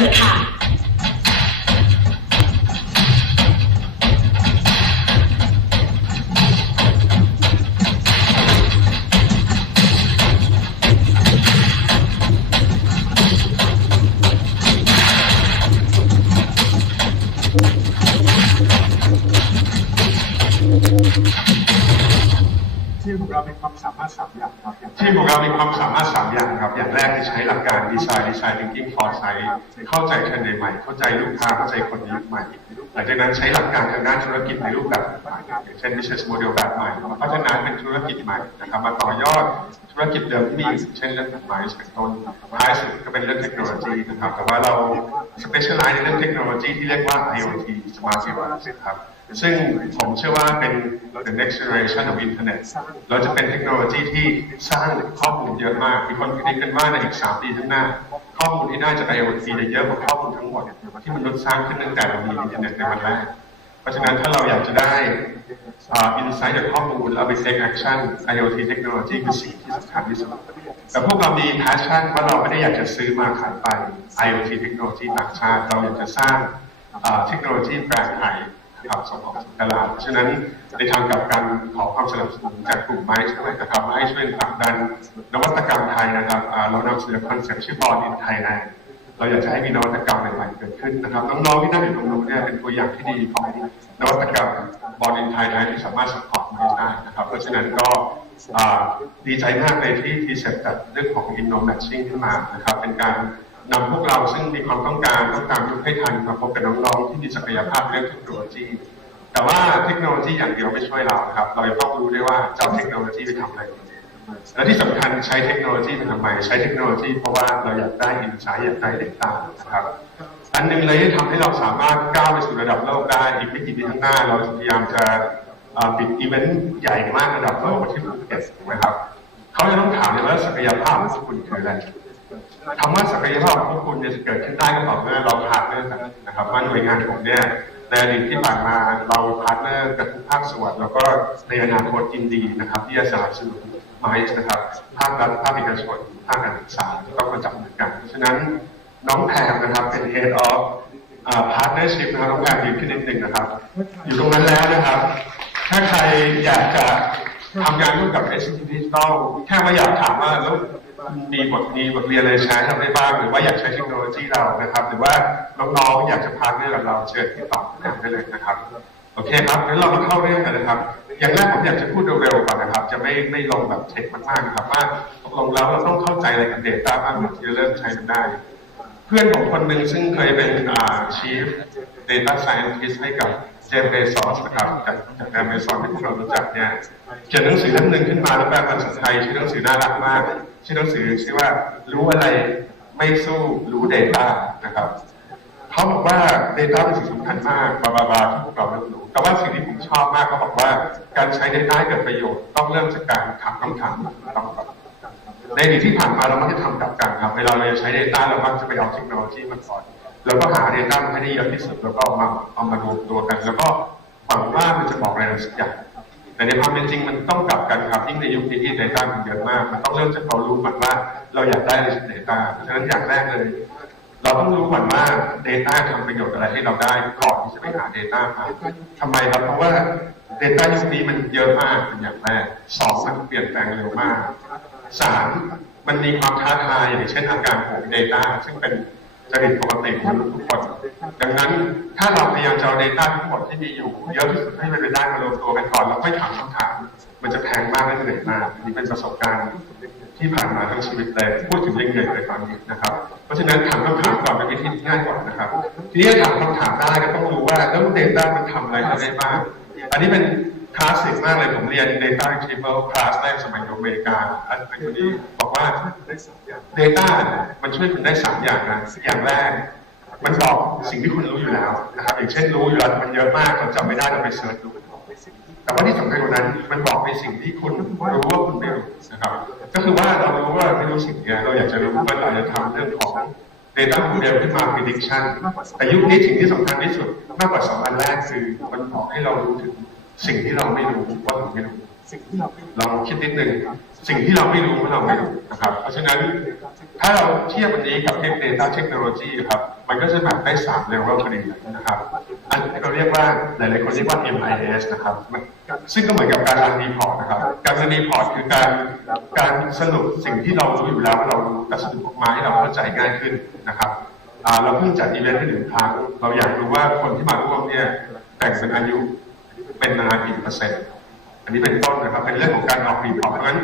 อค่ะทีมของเรามีความสามารถ3อย่างครับอย่างแรกที่ใช้หลักการดีไซน์ thinking foresight เข้าใจเทรนด์ใหม่เข้าใจลูกค้าเข้าใจคนยุคใหม่หลังจากนั้นใช้หลักการทางด้านธุรกิจในรูปแบบใหม่อย่างเช่น business model แบบใหม่มาพัฒนาเป็นธุรกิจใหม่นะครับมาต่อยอดธุรกิจเดิมที่มีอยู่เช่นเรื่องกฎหมายเป็นต้นท้ายสุดก็เป็นเรื่องเทคโนโลยีนะครับแต่ว่าเรา specialize ในเรื่องเทคโนโลยีที่เรียกว่า IoT Smart Devices ครับซึ่งผมเชื่อว่าเป็น the next generation of internet เราจะเป็นเทคโนโลยีที่สร้างข้อมูลเยอะมากมีคนคิดกันว่าในอีก3 ปีข้างหน้าข้อมูลที่ได้จาก IoT จะเยอะกว่าข้อมูลทั้งหมดที่มนุษย์สร้างขึ้นตั้งแต่เรามีอินเทอร์เน็ตในวันแรกเพราะฉะนั้นถ้าเราอยากจะได้insight จากข้อมูลแล้วไป take action IoT เทคโนโลยีคือสิ่งที่สำคัญที่สุดแต่พวกเรามี passion ว่าเราไม่ได้อยากจะซื้อมาขายไป IoT เทคโนโลยีต่างชาติเราอยากจะสร้างเทคโนโลยีแบรนด์ไทยครับส่งออกสู่ตลาดเพราะฉะนั้นในทางกับการขอความสนับสนุนจากกลุ่มไม้ด้วยนะครับให้ช่วยผลักดันนวัตกรรมไทยนะครับเรานำเสนอคอนเซ็ปต์ชื่อบอลอินไทยแลนด์เราอยากจะให้มีนวัตกรรมใหม่ๆเกิดขึ้นนะครับน้องๆที่นั่งอยู่ตรงนู้นเนี่ยเป็นตัวอย่างที่ดีของนวัตกรรมบอลอินไทยแลนด์ที่สามารถสปอร์ตไม้ได้นะครับเพราะฉะนั้นก็ดีใจมากเลยที่ทีเซ็ตจัดเรื่องของ Inno Matching ขึ้นมานะครับเป็นการนำพวกเราซึ่งมีความต้องการยุคให้ทันมาพบกับน้องๆที่มีศักยภาพเรื่องเทคโนโลยีแต่ว่าเทคโนโลยีอย่างเดียวไม่ช่วยเราครับเราต้องรู้ด้วยว่าจะเอาเทคโนโลยีไปทำอะไรและที่สำคัญใช้เทคโนโลยีไปทำไมใช้เทคโนโลยีเพราะว่าเราอยากได้อินไซต์อยากได้เดต้านะครับอันนึงเลยที่ทำให้เราสามารถก้าวไปสู่ระดับโลกได้อีกไม่กี่ปีข้างหน้าเราพยายามจะปิดอีเวนต์ใหญ่มากระดับโลกที่ภูเก็ตนะครับเขาจะต้องถามเลยว่าศักยภาพของคุณคืออะไรคำว่าศักยภาพของคุณจะเกิดขึ้นได้ก็ต่อเมื่อเราพาร์ทเนอร์กันนะครับว่าหน่วยงานผมเนี่ยในอดีตที่ผ่านมาเราพาร์ทเนอร์กับทุกภาคส่วนแล้วก็ในอนาคตยินดีนะครับที่จะสนับสนุนไม้นะครับภาครัฐภาคเอกชนภาคการศึกษาต้องมาจับมือกันเพราะฉะนั้นน้องแพรนะครับเป็น Head of Partnership นะครับน้องแพรยืนขึ้นนิดนึงนะครับอยู่ตรงนั้นแล้วนะครับถ้าใครอยากจะทำงานร่วมกับ SCB Digital แค่ว่าอยากถามว่าแล้วมีบทเรียนอะไรใช้ทำได้บ้างหรือว่าอยากใช้เทคโนโลยีเรานะครับหรือว่าน้องๆอยากจะพาร์ทเนอร์กับเราเชิญติดต่อกันได้เลยนะครับโอเคครับงั้นเรามาเข้าเรื่องกันนะครับอย่างแรกผมอยากจะพูดเร็วๆก่อนนะครับจะไม่ลงแบบเทคมากๆนะครับว่าตกลงแล้วเราต้องเข้าใจอะไรกับ Data บ้างที่จะเริ่มใช้มันได้เพื่อนผมคนหนึ่งซึ่งเคยเป็นChief Data Scientist ให้กับเจฟเบซอสนะครับจากAmazonที่พวกเรารู้จักเนี่ยเขียนหนังสือเล่มหนึ่งขึ้นมาแล้วแปลเป็นภาษาไทยชื่อหนังสือน่ารักมากชื่อหนังสือชื่อว่ารู้อะไรไม่สู้รู้ Data นะครับเขาบอกว่า Data เป็นสิ่งสำคัญมากบาที่พวกเราเริ่มรู้แต่ว่าสิ่งที่ผมชอบมากเขาบอกว่าการใช้ Data ให้เกิดประโยชน์ต้องเริ่มจากการถามคำถามต้องในอดีตที่ผ่านมาเรามักจะทำกับการครับเวลาเราจะใช้ Data เรามักจะไปเอาเทคโนโลยีมาก่อนแล้วก็หา Data มาให้ได้เยอะที่สุดแล้วก็เอามารวมตัวกันแล้วก็หวังว่ามันจะบอกอะไรสักอย่างแต่ในความเป็นจริงมันต้องกลับกันครับยิ่งในยุคนี้ที่ Data มันเยอะมากมันต้องเริ่มจากเรารู้ก่อนว่าเราอยากได้อะไรจาก Data เพราะฉะนั้นอย่างแรกเลยเราต้องรู้ก่อนว่า Data ทำประโยชน์อะไรให้เราได้ก่อนที่จะไปหา Data มาทำไมครับเพราะว่า Data ยุคนี้มันเยอะมากเป็นอย่างแรก2มันเปลี่ยนแปลงเร็วมาก3มันมีความท้าทายอย่างเช่นอาการของ Data ซึ่งเป็นจริตปกติของทุกคนดังนั้นถ้าเราพยายามจะเอา Data ทั้งหมดที่มีอยู่เยอะที่สุดให้มันเป็นได้มารวมตัวกันก่อนแล้วค่อยถามคำถามมันจะแพงมากและเหนื่อยมากนี่เป็นประสบการณ์ที่ผ่านมาทั้งชีวิตเลยพูดถึงยังเหนื่อยเลยตอนนี้นะครับเพราะฉะนั้นถามคำถามก่อนเป็นวิธีที่ง่ายกว่านะครับทีนี้ถามคำถามได้ก็ต้องรู้ว่าแล้ว Data มันทำอะไรได้บ้างอันนี้เป็นคลาสสิกมากเลยผมเรียน Data Retrieval คลาสแรกสมัยอยู่อเมริกาอาจารย์คนนี้บอกว่า Data มันช่วยคุณได้3อย่างนะอย่างแรกมันบอกสิ่งที่คุณรู้อยู่แล้วนะครับอย่างเช่นรู้อยู่แล้วมันเยอะมากเราจำไม่ได้เราไปเสิร์ชดูแต่ว่าที่สำคัญกว่านั้นมันบอกในสิ่งที่คุณรู้ว่าคุณไม่รู้นะครับก็คือว่าเรารู้ว่าไม่รู้สิ่งนี้เราอยากจะรู้ว่าเราจะทำเรื่องของ Data Model ขึ้นมา Prediction แต่ยุคนี้สิ่งที่สำคัญที่สุดมากกว่า2 อันแรกคือมันบอกให้เรารู้ถึงสิ่งที่เราไม่รู้ว่าเราไม่รู้ สิ่งที่เราไม่ ลองคิดนิดนึงสิ่งที่เราไม่รู้เราไม่รู้นะครับเพราะฉะนั้นถ้าเราเทียบอันนี้กับเทคโนโลยีเทคโนโลยีครับมันก็จะแบ่งได้3เลเวลพอดีนะครับอันที่เราเรียกว่าหลายๆคนเรียกว่า MIS นะครับซึ่งก็เหมือนกับการรันรีพอร์ตนะครับการรันรีพอร์ตคือการสรุปสิ่งที่เรารู้อยู่แล้วว่าเรารู้แต่สรุปออกมาให้เราเข้าใจง่ายขึ้นนะครับเราเพิ่งจัดอีเวนต์ไป1 ครั้งเราอยากรู้ว่าคนที่มาร่วมเนี่ยแบ่งเป็นอายุเป็นมากี่เปอร์เซ็นต์อันนี้เป็นต้นนะครับเป็นเรื่องของการออกรีพอร์ตเพราะฉะนั้น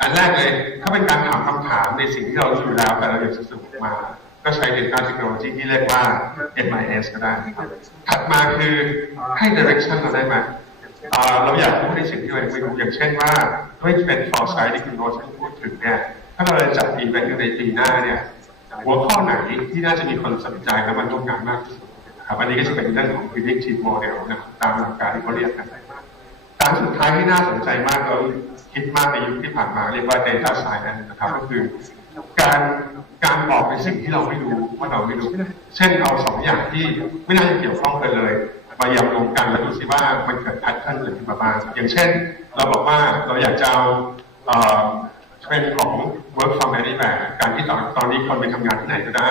อันแรกเลยถ้าเป็นการถามคำถามในสิ่งที่เรารู้อยู่แล้วแต่เราอยากจะสรุปออกมาก็ใช้ Data Technology ที่เรียกว่า MIS ก็ได้ถัดมาคือให้ direction เราได้ไหมเราอยากรู้ในสิ่งที่เราไม่รู้อย่างเช่นว่าด้วยเทรนด์ foresight ที่คุณโรสพูดถึงเนี่ยถ้าเราจะจัดอีเวนต์ในปีหน้าเนี่ยหัวข้อไหนที่น่าจะมีคนสนใจและมันร่วมงานมากที่สุดครับอันนี้ก็จะเป็นเรื่องของ predictive model นะครับตามหลักการที่เขาเรียกกันการสุดท้ายที่น่าสนใจมากเราคิดมากในยุคที่ผ่านมาเรียกว่า data science นะครับก็คือการบอกในสิ่งที่เราไม่รู้ว่าเราไม่รู้เช่นเอา2 อย่างที่ไม่น่าจะเกี่ยวข้องกันเลยมายำรวมกันแล้วดูซิว่ามันเกิดแพทเทิร์นหรือขึ้นมาบ้างอย่างเช่นเราบอกว่าเราอยากจะเอาเทรนด์ของ work from anywhere การที่ตอนนี้คนไปทำงานที่ไหนก็ได้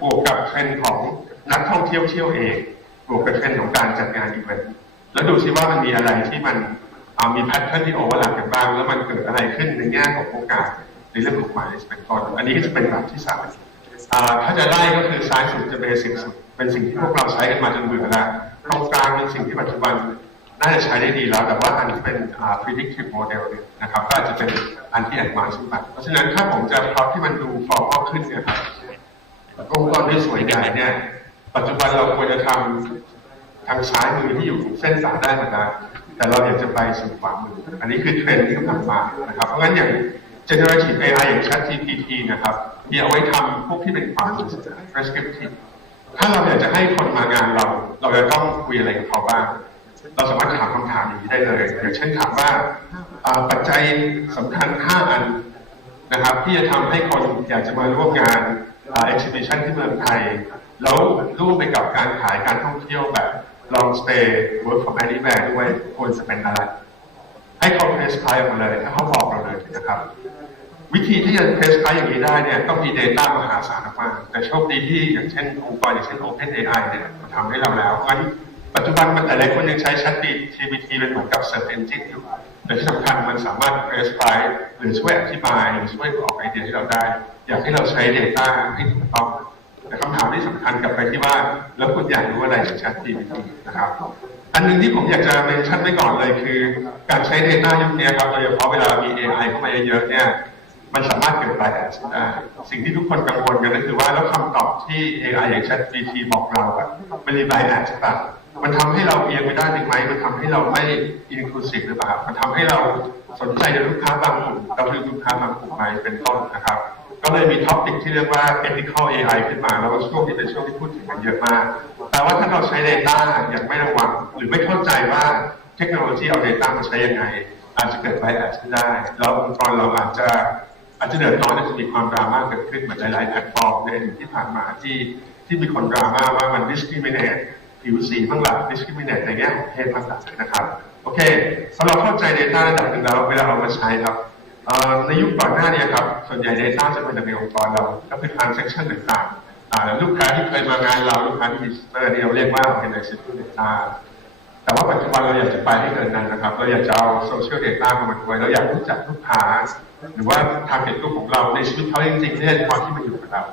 บวกกับเทรนด์ของนักท่องเที่ยวเองบวกกับเทรนด์ของการจัดงานอีเวนต์แล้วดูซิว่ามันมีอะไรที่มันมีแพทเทิร์นที่โอเวอร์แลปกันบ้างแล้วมันเกิดอะไรขึ้นในแง่ของโอกาสในเรื่องของหมายเป็นต้นอันนี้ก็จะเป็นแบบที่3ถ้าจะไล่ก็คือซ้ายสุดจะเบสิกสุดเป็นสิ่งที่พวกเราใช้กันมาจนเบื่อแล้วตรงกลางเป็นสิ่งที่ปัจจุบันน่าจะใช้ได้ดีแล้วแต่ว่าอันที่เป็นpredictive model เนี่ยนะครับก็อาจจะเป็นอันที่ advanced ขึ้นไปเพราะฉะนั้นถ้าผมจะพล็อตที่มันดู formal ขึ้นเนี่ยครับองค์กรที่สวยใหญ่เนี่ยปัจจุบันเราควรจะทำทางซ้ายมือที่อยู่เส้นสายได้เหมือนกันแต่เราอยากจะไปสู่ขวามืออันนี้คือเทรนด์ที่กำลังมานะครับเพราะงั้นอย่าง generative AI อย่าง ChatGPT นะครับมีเอาไว้ทำพวกที่เป็นความรู้สึก prescriptive ถ้าเราอยากจะให้คนมางานเราจะต้องคุยอะไรกับเขาบ้างเราสามารถถามคำถามอย่างนี้ได้เลยอย่างเช่นถามว่าปัจจัยสำคัญ5 อันนะครับที่จะทำให้คนอยากจะมาร่วมงานexhibition ที่เมืองไทยแล้วร่วมไปกับการขายการท่องเที่ยวแบบ long stay work from anywhere ด้วยควรจะเป็นอะไรให้เขาเพรสไพร์ออกมาเลยถ้าเขาบอกเราเลยนะครับวิธีที่จะเพรสไพร์อย่างนี้ได้เนี่ยต้องมี Data มหาศาลมากแต่โชคดีที่อย่างเช่นองค์กรอย่างเช่น OpenAI เนี่ยมันทำให้เราแล้วงั้นปัจจุบันมันแต่หลายคนยังใช้ ChatGPT เป็นเหมือนกับ Search Engine อยู่แต่ที่สำคัญมันสามารถเพรสไพร์หรือช่วยอธิบายหรือช่วยออกไอเดียให้เราได้อยากให้เราใช้ Data ให้ถูกต้องแต่คำถามที่สำคัญกลับไปที่ว่าแล้วคุณอยากรู้อะไรจาก ChatGPT นะครับอันนึงที่ผมอยากจะเมนชั่นไว้ก่อนเลยคือการใช้ Data ยุคนี้ครับโดยเฉพาะเวลามี AI เข้ามาเยอะๆเนี่ยมันสามารถเกิด bias ได้สิ่งที่ทุกคนกังวลกันก็คือว่าแล้วคำตอบที่ AI อย่าง ChatGPT บอกเราอะมันมี bias ใช่ปะมันทำให้เราเอียงไปด้านหนึ่งไหมมันทำให้เราไม่ inclusive หรือเปล่ามันทำให้เราสนใจในลูกค้าบางกลุ่มเราลืมลูกค้าบางกลุ่มไปเป็นต้นนะครับก็เลยมีท็อปิกที่เรียกว่า ethical AI ขึ้นมาแล้วก็ช่วงที่เป็นช่วงที่พูดถึงกันเยอะมากแต่ว่าถ้าเราใช้ Data อย่างไม่ระวังหรือไม่เข้าใจว่าเทคโนโลยีเอา Data มาใช้ยังไงอาจจะเกิด bias ขึ้นได้แล้วองค์กรเราอาจจะเดือดร้อนอาจจะมีความดราม่าเกิดขึ้นเหมือนหลายๆแพลตฟอร์มในอดีตที่ผ่านมาที่มีคนดราม่าว่ามัน discriminate ผิวสีบ้างหลัก discriminate ในแง่ของเพศบ้างหลักนะครับโอเคพอเราเข้าใจ Data ระดับหนึ่งแล้วเวลาเอามาใช้ครับในยุคก่อนหน้านี้ครับส่วนใหญ่ Data จะเป็นในองค์กรเราก็คือ transaction ต่างๆลูกค้าที่เคยมางานเราลูกค้าที่ visitor นี่เราเรียกว่า organizational data แต่ว่าปัจจุบันเราอยากจะไปให้เกินนั้นนะครับเราอยากจะเอา social data เข้ามาด้วยเราอยากรู้จักลูกค้าหรือว่า target group ของเราในชีวิตเขาจริงๆที่ตอนที่มาอยู่กับเรา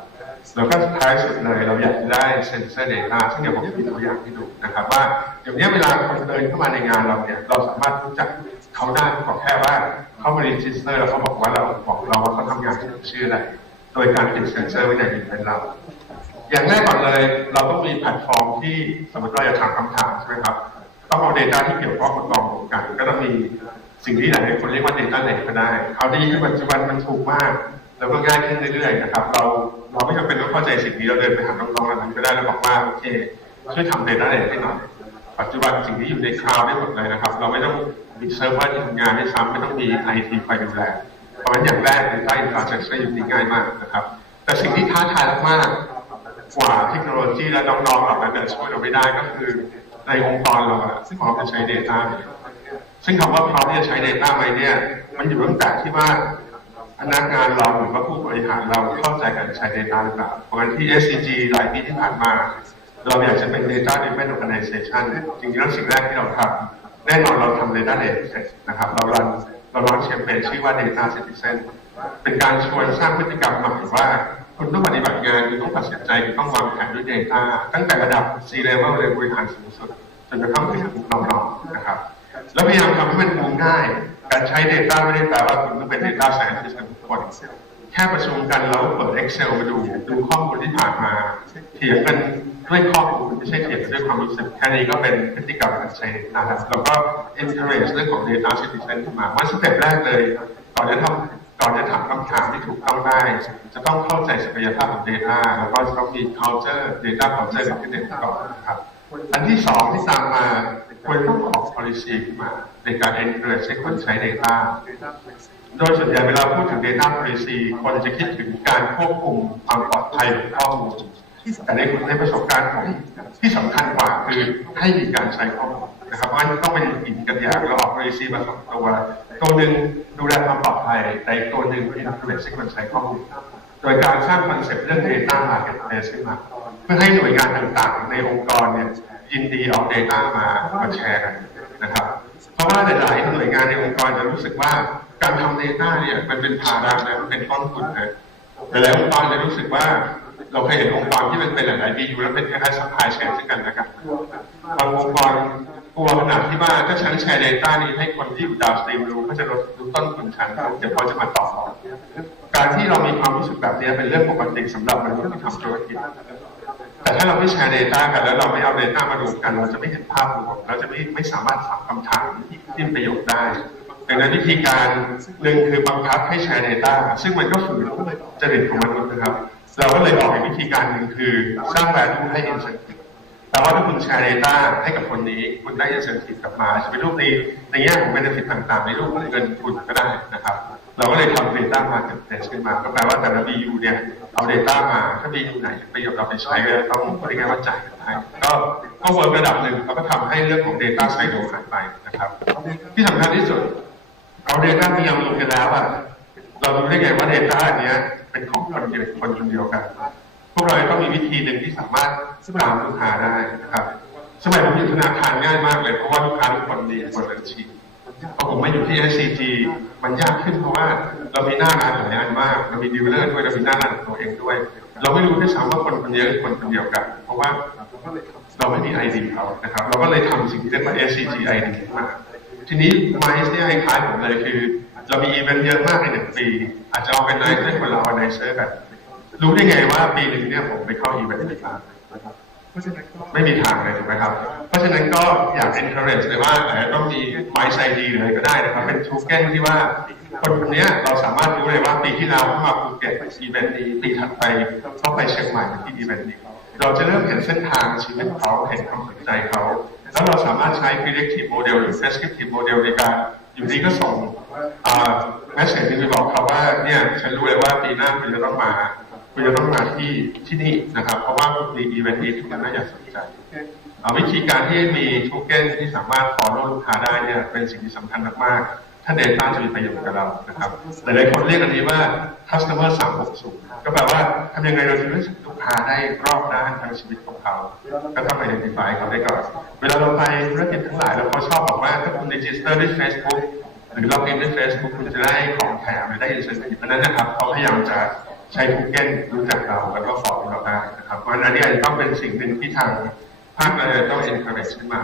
แล้วก็ท้ายสุดเลยเราอยากจะได้ sensor data ซึ่งเดี๋ยวผมจะมีตัวอย่างให้ดูนะครับว่าเดี๋ยวนี้เวลาคนเดินเข้ามาในงานเราเนี่ยเราสามารถรู้จักเขาได้ขอแค่ว่าเขามารีจิสเตอร์แล้วเขาบอกว่าเราว่าเขาทำงานที่ชื่ออะไรโดยการติดเซนเซอร์ไว้ในอินเทอร์เน็ตเราอย่างแรกก่อนเลยเราต้องมีแพลตฟอร์มที่สมมติเราจะถามคำถามใช่ไหมครับต้องเอา Data ที่เกี่ยวข้องมากองรวมกันก็ต้องมีสิ่งที่หลายคนเรียกว่า Data Lake ก็ได้เอาดีที่ปัจจุบันมันถูกมากแล้วก็ง่ายขึ้นเรื่อยๆนะครับเราไม่จำเป็นต้องเข้าใจสิ่งนี้เราเดินไปหาน้องๆเหล่านั้นก็ได้แล้วบอกว่าโอเคช่วยทำ Data Lake ให้หน่อยปัจจุบันสิ่งที่อยู่ในคลาวด์ได้หมดเลยนะครับเราไม่ต้องมีเซิร์ฟเวอร์ที่ทำงานให้ซ้ำไม่ต้องมี IT คอยดูแลเพราะฉะนั้นอย่างแรก Data Infrastructure อยู่ที่ง่ายมากนะครับแต่สิ่งที่ท้าทายมากกว่าเทคโนโลยีและน้องๆเหล่านั้นจะช่วยเราไม่ได้ก็คือในองค์กรเราซึ่งพร้อมจะใช้ Data เ ซึ่งคำว่าพร้อมที่จะใช้ Data ไหมเนี่ยมันอยู่ตั้งแต่ที่ว่าพนักงานเราหรือว่าผู้บริหารเราเข้าใจการใช้ Data หรือเปล่าเพราะงั้นที่ SCG หลายปีที่ผ่านมาเราอยากจะเป็น Data Driven Organization จริงๆแล้วสิ่งแรกที่เราทำแน่นอนเราทำ Data Lake เสร็จนะครับเราลองแคมเปญชื่อว่า Data Citizen เป็นการชวนสร้างพฤติกรรมใหม่ว่าคุณต้องปฏิบัติงานคุณต้องตัดสินใจคุณต้องวางแผนด้วย Data ตั้งแต่ระดับ C-level เลยบริหารสูงสุดจนกระทั่งถึงน้องๆนะครับแล้วพยายามทำให้มันดูง่ายการใช้ Data ไม่ได้แปลว่าคุณต้องเป็น Data Scientist กันทุกคนแค่ประชุมกันแล้วเปิด Excel มาดูข้อมูลที่ผ่านมาเถียงกันด้วยข้อมูลไม่ใช่เถียงกันด้วยความรู้สึกแค่นี้ก็เป็นพฤติกรรมการใช้ Data แล้วก็ encourage เรื่องของ Data Citizen ขึ้นมาว่าสเต็ปแรกเลยก่อนจะถามคำถามที่ถูกต้องได้จะต้องเข้าใจศักยภาพของ Data แล้วก็จะต้องมี culture Data culture เป็นที่เด่นก่อนนะครับอันที่สองที่ตามมาควรต้องออก policy ขึ้นมาในการ encourage ให้คนใช้ Data โดยส่วนใหญ่เวลาพูดถึง Data Policy คนจะคิดถึงการควบคุมความปลอดภัยของข้อมูลแต่ในประสบการณ์ของที่สำคัญกว่าคือให้มีการใช้ข้อมูลนะครับเพราะฉะนั้นต้องเป็นหินกันอย่างเราออก Policy มาสองตัวหนึ่งดูแลความปลอดภัยแต่อีกตัวหนึ่งเป็น encourage ให้คนใช้ข้อมูลโดยการสร้างคอนเซ็ปต์เรื่อง Data Marketplace ขึ้นมาเพื่อให้หน่วยงานต่างๆในองค์กรเนี่ยยินดีเอา Data มาแชร์กันนะครับเพราะว่าหลายๆหน่วยงานในองค์กรจะรู้สึกว่าการทำ Data เนี่ยมันเป็นภาระนะมันเป็นต้นทุนนะหลายองค์กรจะรู้สึกว่าเราเคยเห็นองค์กรที่มันเป็นหลายๆ BU แล้วเป็นคล้ายๆ supply chain ซึ่งกันและกันบางองค์กรกลัวขนาดที่ว่าถ้าฉันแชร์ Data นี้ให้คนที่อยู่ดาวสตรีมรู้ก็จะลดต้นทุนฉันเดี๋ยวเขาจะมาต่อการที่เรามีความรู้สึกแบบนี้เป็นเรื่องปกติสำหรับมนุษย์ที่ทำธุรกิจแต่ถ้าเราไม่แชร์ Data กันแล้วเราไม่เอา Data มารวมกันเราจะไม่เห็นภาพรวมเราจะไม่สามารถถามคำถามที่เป็นประโยชน์ได้ดังนั้นวิธีการหนึ่งคือบังคับให้แชร์ Data ซึ่งมันก็ฝืนจริตของมนุษย์นะครับเราก็เลยออกวิธีการหนึ่งคือสร้าง value ให้ incentive แปลว่าถ้าคุณแชร์ Data ให้กับคนนี้คุณได้ incentive กลับมาจะเป็นรูปในแง่ของ benefit ต่างๆในรูปเงินทุนก็ได้นะครับเราก็เลยทำ Data Marketplace ขึ้นมาก็แปลว่าแต่ละ BU เนี่ยเอา Data มาถ้า BU ไหนประโยชน์เราไปใช้ก็ต้องเรียกว่าจ่ายกันให้ก็เวิร์กระดับหนึ่งเราก็ทำให้เรื่องของ Data Silo หายไปนะครับที่สำคัญที่สุดเอา Data ที่ยังมีกันแล้วอ่ะเรารู้ได้ไงว่า Data อันนี้เป็นของคนเดียวกันพวกเราต้องมีวิธีหนึ่งที่สามารถตามลูกค้าได้นะครับสมัยผมอยู่ธนาคารง่ายมากเลยเพราะว่าลูกค้าทุกคนมีบนบัญชีพอผมมาอยู่ที่ SCG มันยากขึ้นเพราะว่าเรามีหน้างานหลายงานมากเรามีดีลเลอร์ด้วยเรามีหน้างานของตัวเองด้วยเราไม่รู้ด้วยซ้ำว่าคนนี้คือคนเดียวกันเพราะว่าเราไม่มี ID เขานะครับเราก็เลยทำสิ่งที่เรียกว่า SCG ID มาทีนี้ไมซ์เนี่ยคล้ายผมเลยคือเรามีอีเวนต์เยอะมากใน1 ปีอาจจะเอาเป็นไนซ์ได้คนเราเอาไนซ์แบบรู้ได้ไงว่าปีหนึ่งเนี่ยผมไปเข้าอีเวนต์กี่ครั้งไม่มีทางเลยถูกไหมครับเพราะฉะนั้นก็อยาก encourage เลยว่าอาจจะต้องมี Mice ID เลยก็ได้นะครับเป็นทูเก้นที่ว่าคนคนนี้เราสามารถรู้เลยว่าปีที่แล้วเขามาภูเก็ตอีเวนต์นี้ปีถัดไปเขาไปเชียงใหม่ที่อีเวนต์นี้เราจะเริ่มเห็นเส้นทางชีวิตเขาเห็นความสนใจเขาแล้วเราสามารถใช้ predictive model หรือ prescriptive model ในการอยู่ดีก็ส่งmessage ที่ไปบอกเขาว่าเนี่ยฉันรู้เลยว่าปีหน้าคุณจะต้องมาที่นี่นะครับเพราะว่ามีอีเวนต์นี้ที่คุณน่าจะสนใจวิธีการที่มีโทเก้นที่สามารถ follow ลูกค้าได้เนี่ยเป็นสิ่งที่สำคัญมากๆถ้า Data จะมีประโยชน์กับเรานะครับหลายๆคนเรียกอันนี้ว่า customer 360ก็แปลว่าทำยังไงเราจะรู้สึกลูกค้าได้รอบด้านทั้งชีวิตของเขาก็ต้อง identify เขาได้ก่อนเวลาเราไปธุรกิจทั้งหลายเราก็ชอบบอกว่าถ้าคุณ register ด้วย Facebook หรือ login ด้วย Facebook คุณจะได้ของแถมหรือได้ incentive เพราะนั้นนะครับเขาพยายามจะใช้ทูเก้นรู้จักเราแล้วก็ฟอลเราได้นะครับเพราะฉะนั้นอันนี้ต้องเป็นสิ่งหนึ่งที่ทางภาคเลยต้อง encourage ขึ้นมา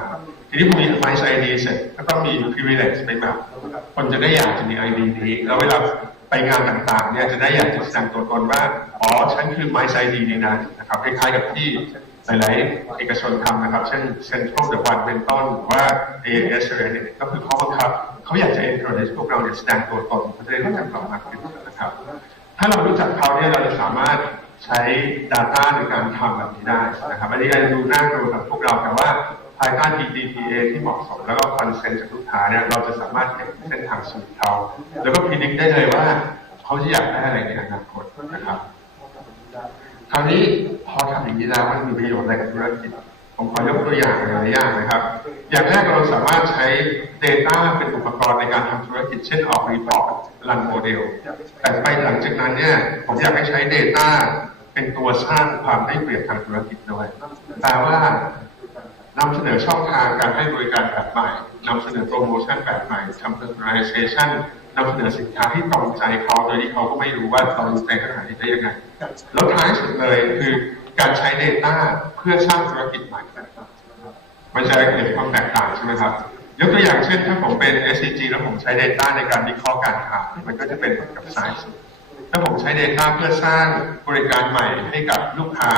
ทีนี้พอมี Mice ID เสร็จก็ต้องมี privilege ไปแบบคนจะได้อยากจะมี ID นี้แล้วเวลาไปงานต่างๆเนี่ยจะได้อยากจะแสดงตัวตนว่าอ๋อฉันคือ Mice ID นี้นะครับคล้ายๆกับที่หลายๆเอกชนทำนะครับเช่น Central The One เป็นต้นหรือว่า AIS เนี่ยก็คือข้อบังคับเขาอยากจะ encourage พวกเราเนี่ยแสดงตัวตนเพื่อได้รู้จักเรามากขึ้นนะครับถ้าเรารู้จักเขาเนี่ยเราจะสามารถใช้ Data ในการทำแบบนี้ได้นะครับอันนี้อาจจะดูน่ากลัวกับพวกเราแต่ว่าภายใต้ PDPA ที่เหมาะสมแล้วก็คอนเซนต์จากลูกค้าเนี่ยเราจะสามารถเห็นเส้นทางชีวิตเขาแล้วก็พิจิตรได้เลยว่าเขาจะอยากได้อะไรในอนาคตนะครับคราวนี้พอทำอย่างนี้แล้วมันมีประโยชน์อะไรกับธุรกิจ ผมขอยกตัวอย่างหลายอย่างนะครับอย่างแรกเราสามารถใช้ Data เป็นอุปกรณ์ในการทำธุรกิจเช่นออกรีพอร์ตรันโมเดลแต่ไปหลังจากนั้นเนี่ยผมอยากให้ใช้ Data เป็นตัวสร้างความได้เปรียบทางธุรกิจด้วยแปลว่านำเสนอช่องทางการให้บริการแบบใหม่นำเสนอโปรโมชั่นแบบใหม่ทำ personalization นำเสนอสินค้าที่ตรงใจเขาโดยที่เขาก็ไม่รู้ว่าเรารู้ใจขนาดนี้ได้ยังไงแล้วท้ายสุดเลยคือการใช้ Data เพื่อสร้างธุรกิจใหม่มันจะเกิดความแตกต่างใช่ไหมครับยกตัวอย่างเช่นถ้าผมเป็น SCG แล้วผมใช้ Data ในการวิเคราะห์การขายมันก็จะเป็นเหมือนกับสายสุดถ้าผมใช้ Data เพื่อสร้างบริการใหม่ให้กับลูกค้า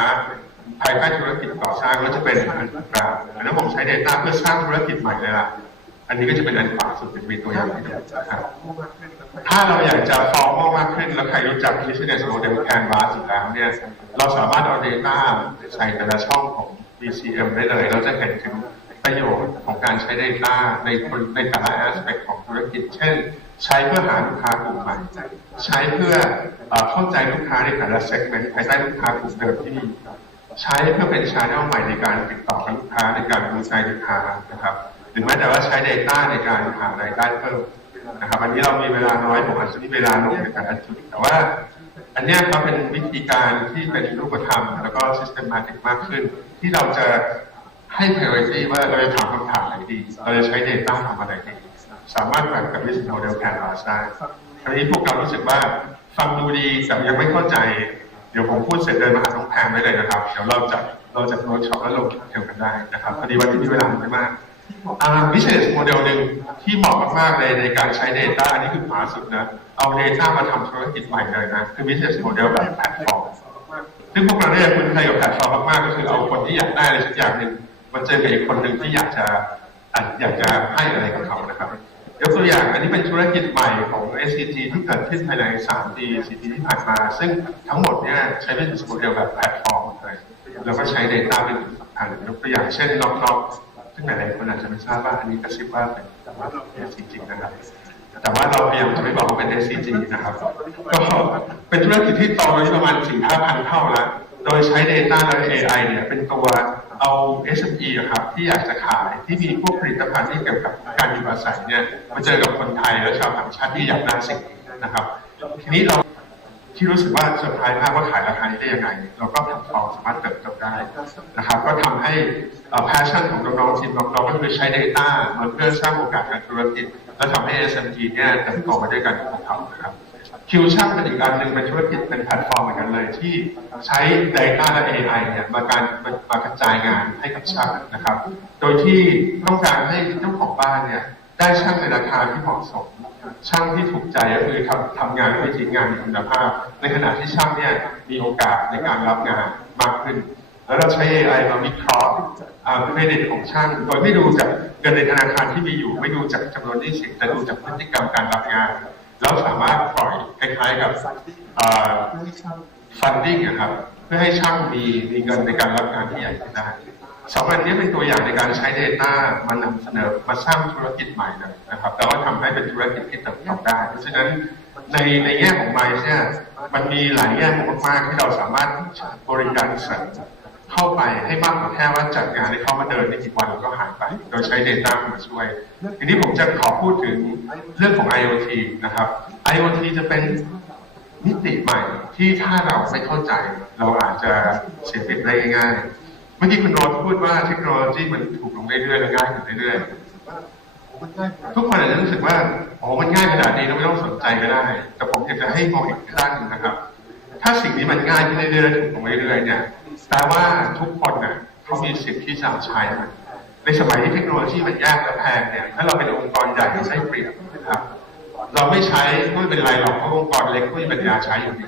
ภายใต้ธุรกิจก่อสร้างก็จะเป็นอันกลางแต่ถ้าผมใช้ Data เพื่อสร้างธุรกิจใหม่เลยล่ะอันนี้ก็จะเป็นอันขวาสุดเป็นตัวอย่างให้ดูนะครับถ้าเราอยากจะ formal มากขึ้นแล้วใครรู้จัก business model canvas อยู่แล้วเนี่ยเราสามารถเอา Data ใส่แต่ละช่องของ BCM ได้เลยเราจะเห็นถึงประโยชน์ของการใช้ Data ในแต่ละ aspect ของธุรกิจเช่นใช้เพื่อหาลูกค้ากลุ่มใหม่ใช้เพื่อเข้าใจลูกค้าในแต่ละ segment ภายใต้ลูกค้ากลุ่มเดิมที่มีใช้เพื่อเป็น channel ใหม่ในการติดต่อกับลูกค้าในการรู้ใจลูกค้านะครับหรือแม้แต่ว่าใช้ Data ในการหารายได้เพิ่มนะครับอันนี้เรามีเวลาน้อยผมอาจจะมีเวลาลงในแต่ละจุดแต่ว่าอันนี้ก็เป็นวิธีการที่เป็นรูปธรรมแล้วก็ systematic มากขึ้นที่เราจะให้ priority ว่าเราจะถามคำถามไหนดีเราจะใช้ Data ทำอะไรดีสามารถแบ่งกับ business model canvas ได้คราวนี้พวกเรารู้สึกว่าฟังดูดีแต่ยังไม่เข้าใจเดี๋ยวผมพูดเสร็จเดินมาหาน้องแพงได้เลยนะครับเดี๋ยวเราจะเวิร์กช็อปแล้วลงเทลกันได้นะครับพอดีวันที่มีเวลาน้อยมากbusiness model หนึ่งที่เหมาะมากๆเลยในการใช้ Data อันนี้คือขวาสุดนะเอา Data มาทำธุรกิจใหม่เลยนะคือ business model แบบแพลตฟอร์มซึ่งพวกเราเนี่ยคุ้นเคยกับแพลตฟอร์มมากๆก็คือเอาคนที่อยากได้อะไรสักอย่างหนึ่งมาเจอกับอีกคนหนึ่งที่อยากจะให้อะไรกับเขานะครับยกตัวอย่างอันนี้เป็นธุรกิจใหม่ของ SCG ที่เกิดขึ้นภายใน3 ปี 4 ปีที่ผ่านมาซึ่งทั้งหมดเนี่ยใช้ business model แบบแพลตฟอร์มเลยแล้วก็ใช้ Data เป็นจุดสำคัญยกตัวอย่างเช่นน็อกซึ่งหลายๆคนอาจจะไม่ทราบว่าอันนี้กระซิบว่าเป็น SCG นะครับแต่ว่าเราพยายามจะไม่บอกว่าเป็น SCG นะครับก็เป็นธุรกิจที่โตไปประมาณ 4-5,000 เท่าแล้วโดยใช้ Data และ AI เนี่ยเป็นตัวเอา SME ครับที่อยากจะขายที่มีพวกผลิตภัณฑ์ที่เกี่ยวกับการอยู่อาศัยเนี่ยมาเจอกับคนไทยและชาวต่างชาติที่อยากได้สิ่งนี้นะครับทีนี้เราที่รู้สึกว่าเซอร์ไพรส์มากว่าขายราคานี้ได้ยังไงเราก็แพลตฟอร์มสามารถเติบโตได้นะครับก็ทำให้passion ของน้องๆทีมน้องๆก็คือใช้ Data มาเพื่อสร้างโอกาสทางธุรกิจและทำให้ SME เนี่ยเติบโตมาด้วยกันของเขานะครับคิวช่างเป็นอีกอันหนึ่งเป็นธุรกิจเป็นแพลตฟอร์มเหมือนกันเลยที่ใช้ Data และ AI เนี่ยมากระจายงานให้กับช่างนะครับโดยที่ต้องการให้เจ้าของบ้านเนี่ยได้ช่างในราคาที่เหมาะสมช่างที่ถูกใจก็คือทำงานด้วยชิ้นงานมีคุณภาพในขณะที่ช่างเนี่ยมีโอกาสในการรับงานมากขึ้นแล้วเราใช้ AI มาวิเคราะห์เครดิตของช่างโดยไม่ดูจากเงินในธนาคารที่มีอยู่ไม่ดูจากจำนวนหนี้สินแต่ดูจากพฤติกรรมการรับงานแล้วสามารถปล่อยคล้ายๆกับfunding นะครับเพื่อให้ช่างมีเงินในการรับงานที่ใหญ่ขึ้นได้สองอันนี้เป็นตัวอย่างในการใช้ Data มานำเสนอมาสร้างธุรกิจใหม่นะครับแล้วก็ทำให้เป็นธุรกิจที่เติบโตได้เพราะฉะนั้นในแง่ของ MICE เนี่ยมันมีหลายแง่มุมมากๆที่เราสามารถบริการเสริมเข้าไปให้มากกว่าแค่ว่าจัดงานให้เข้ามาเดินในกี่วันแล้วก็หายไปโดยใช้ Data มาช่วยทีนี้ผมจะขอพูดถึงเรื่องของ IoT นะครับ IoT จะเป็นมิติใหม่ที่ถ้าเราไม่เข้าใจเราอาจจะเสียเปรียบได้ง่ายๆเมื่อกี้คุณโรสพูดว่าเทคโนโลยีมันถูกลงเรื่อยๆและง่ายขึ้นเรื่อยๆทุกคนอาจจะรู้สึกว่าโอ้มันง่ายขนาดนี้เราไม่ต้องสนใจก็ได้แต่ผมอยากจะให้มองอีกด้านหนึ่งนะครับถ้าสิ่งนี้มันง่ายขึ้นเรื่อยๆถูกลงเรื่อยๆเนี่ยแปลว่าทุกคนน่ะเขามีสิทธิ์ที่จะใช้มันในสมัยที่เทคโนโลยีมันยากและแพงเนี่ยถ้าเราเป็นองค์กรใหญ่ที่ใช้เปรียบนะครับเราไม่ใช้ก็ไม่เป็นไรหรอกเพราะองค์กรเล็กก็มีปัญญาใช้อยู่ดี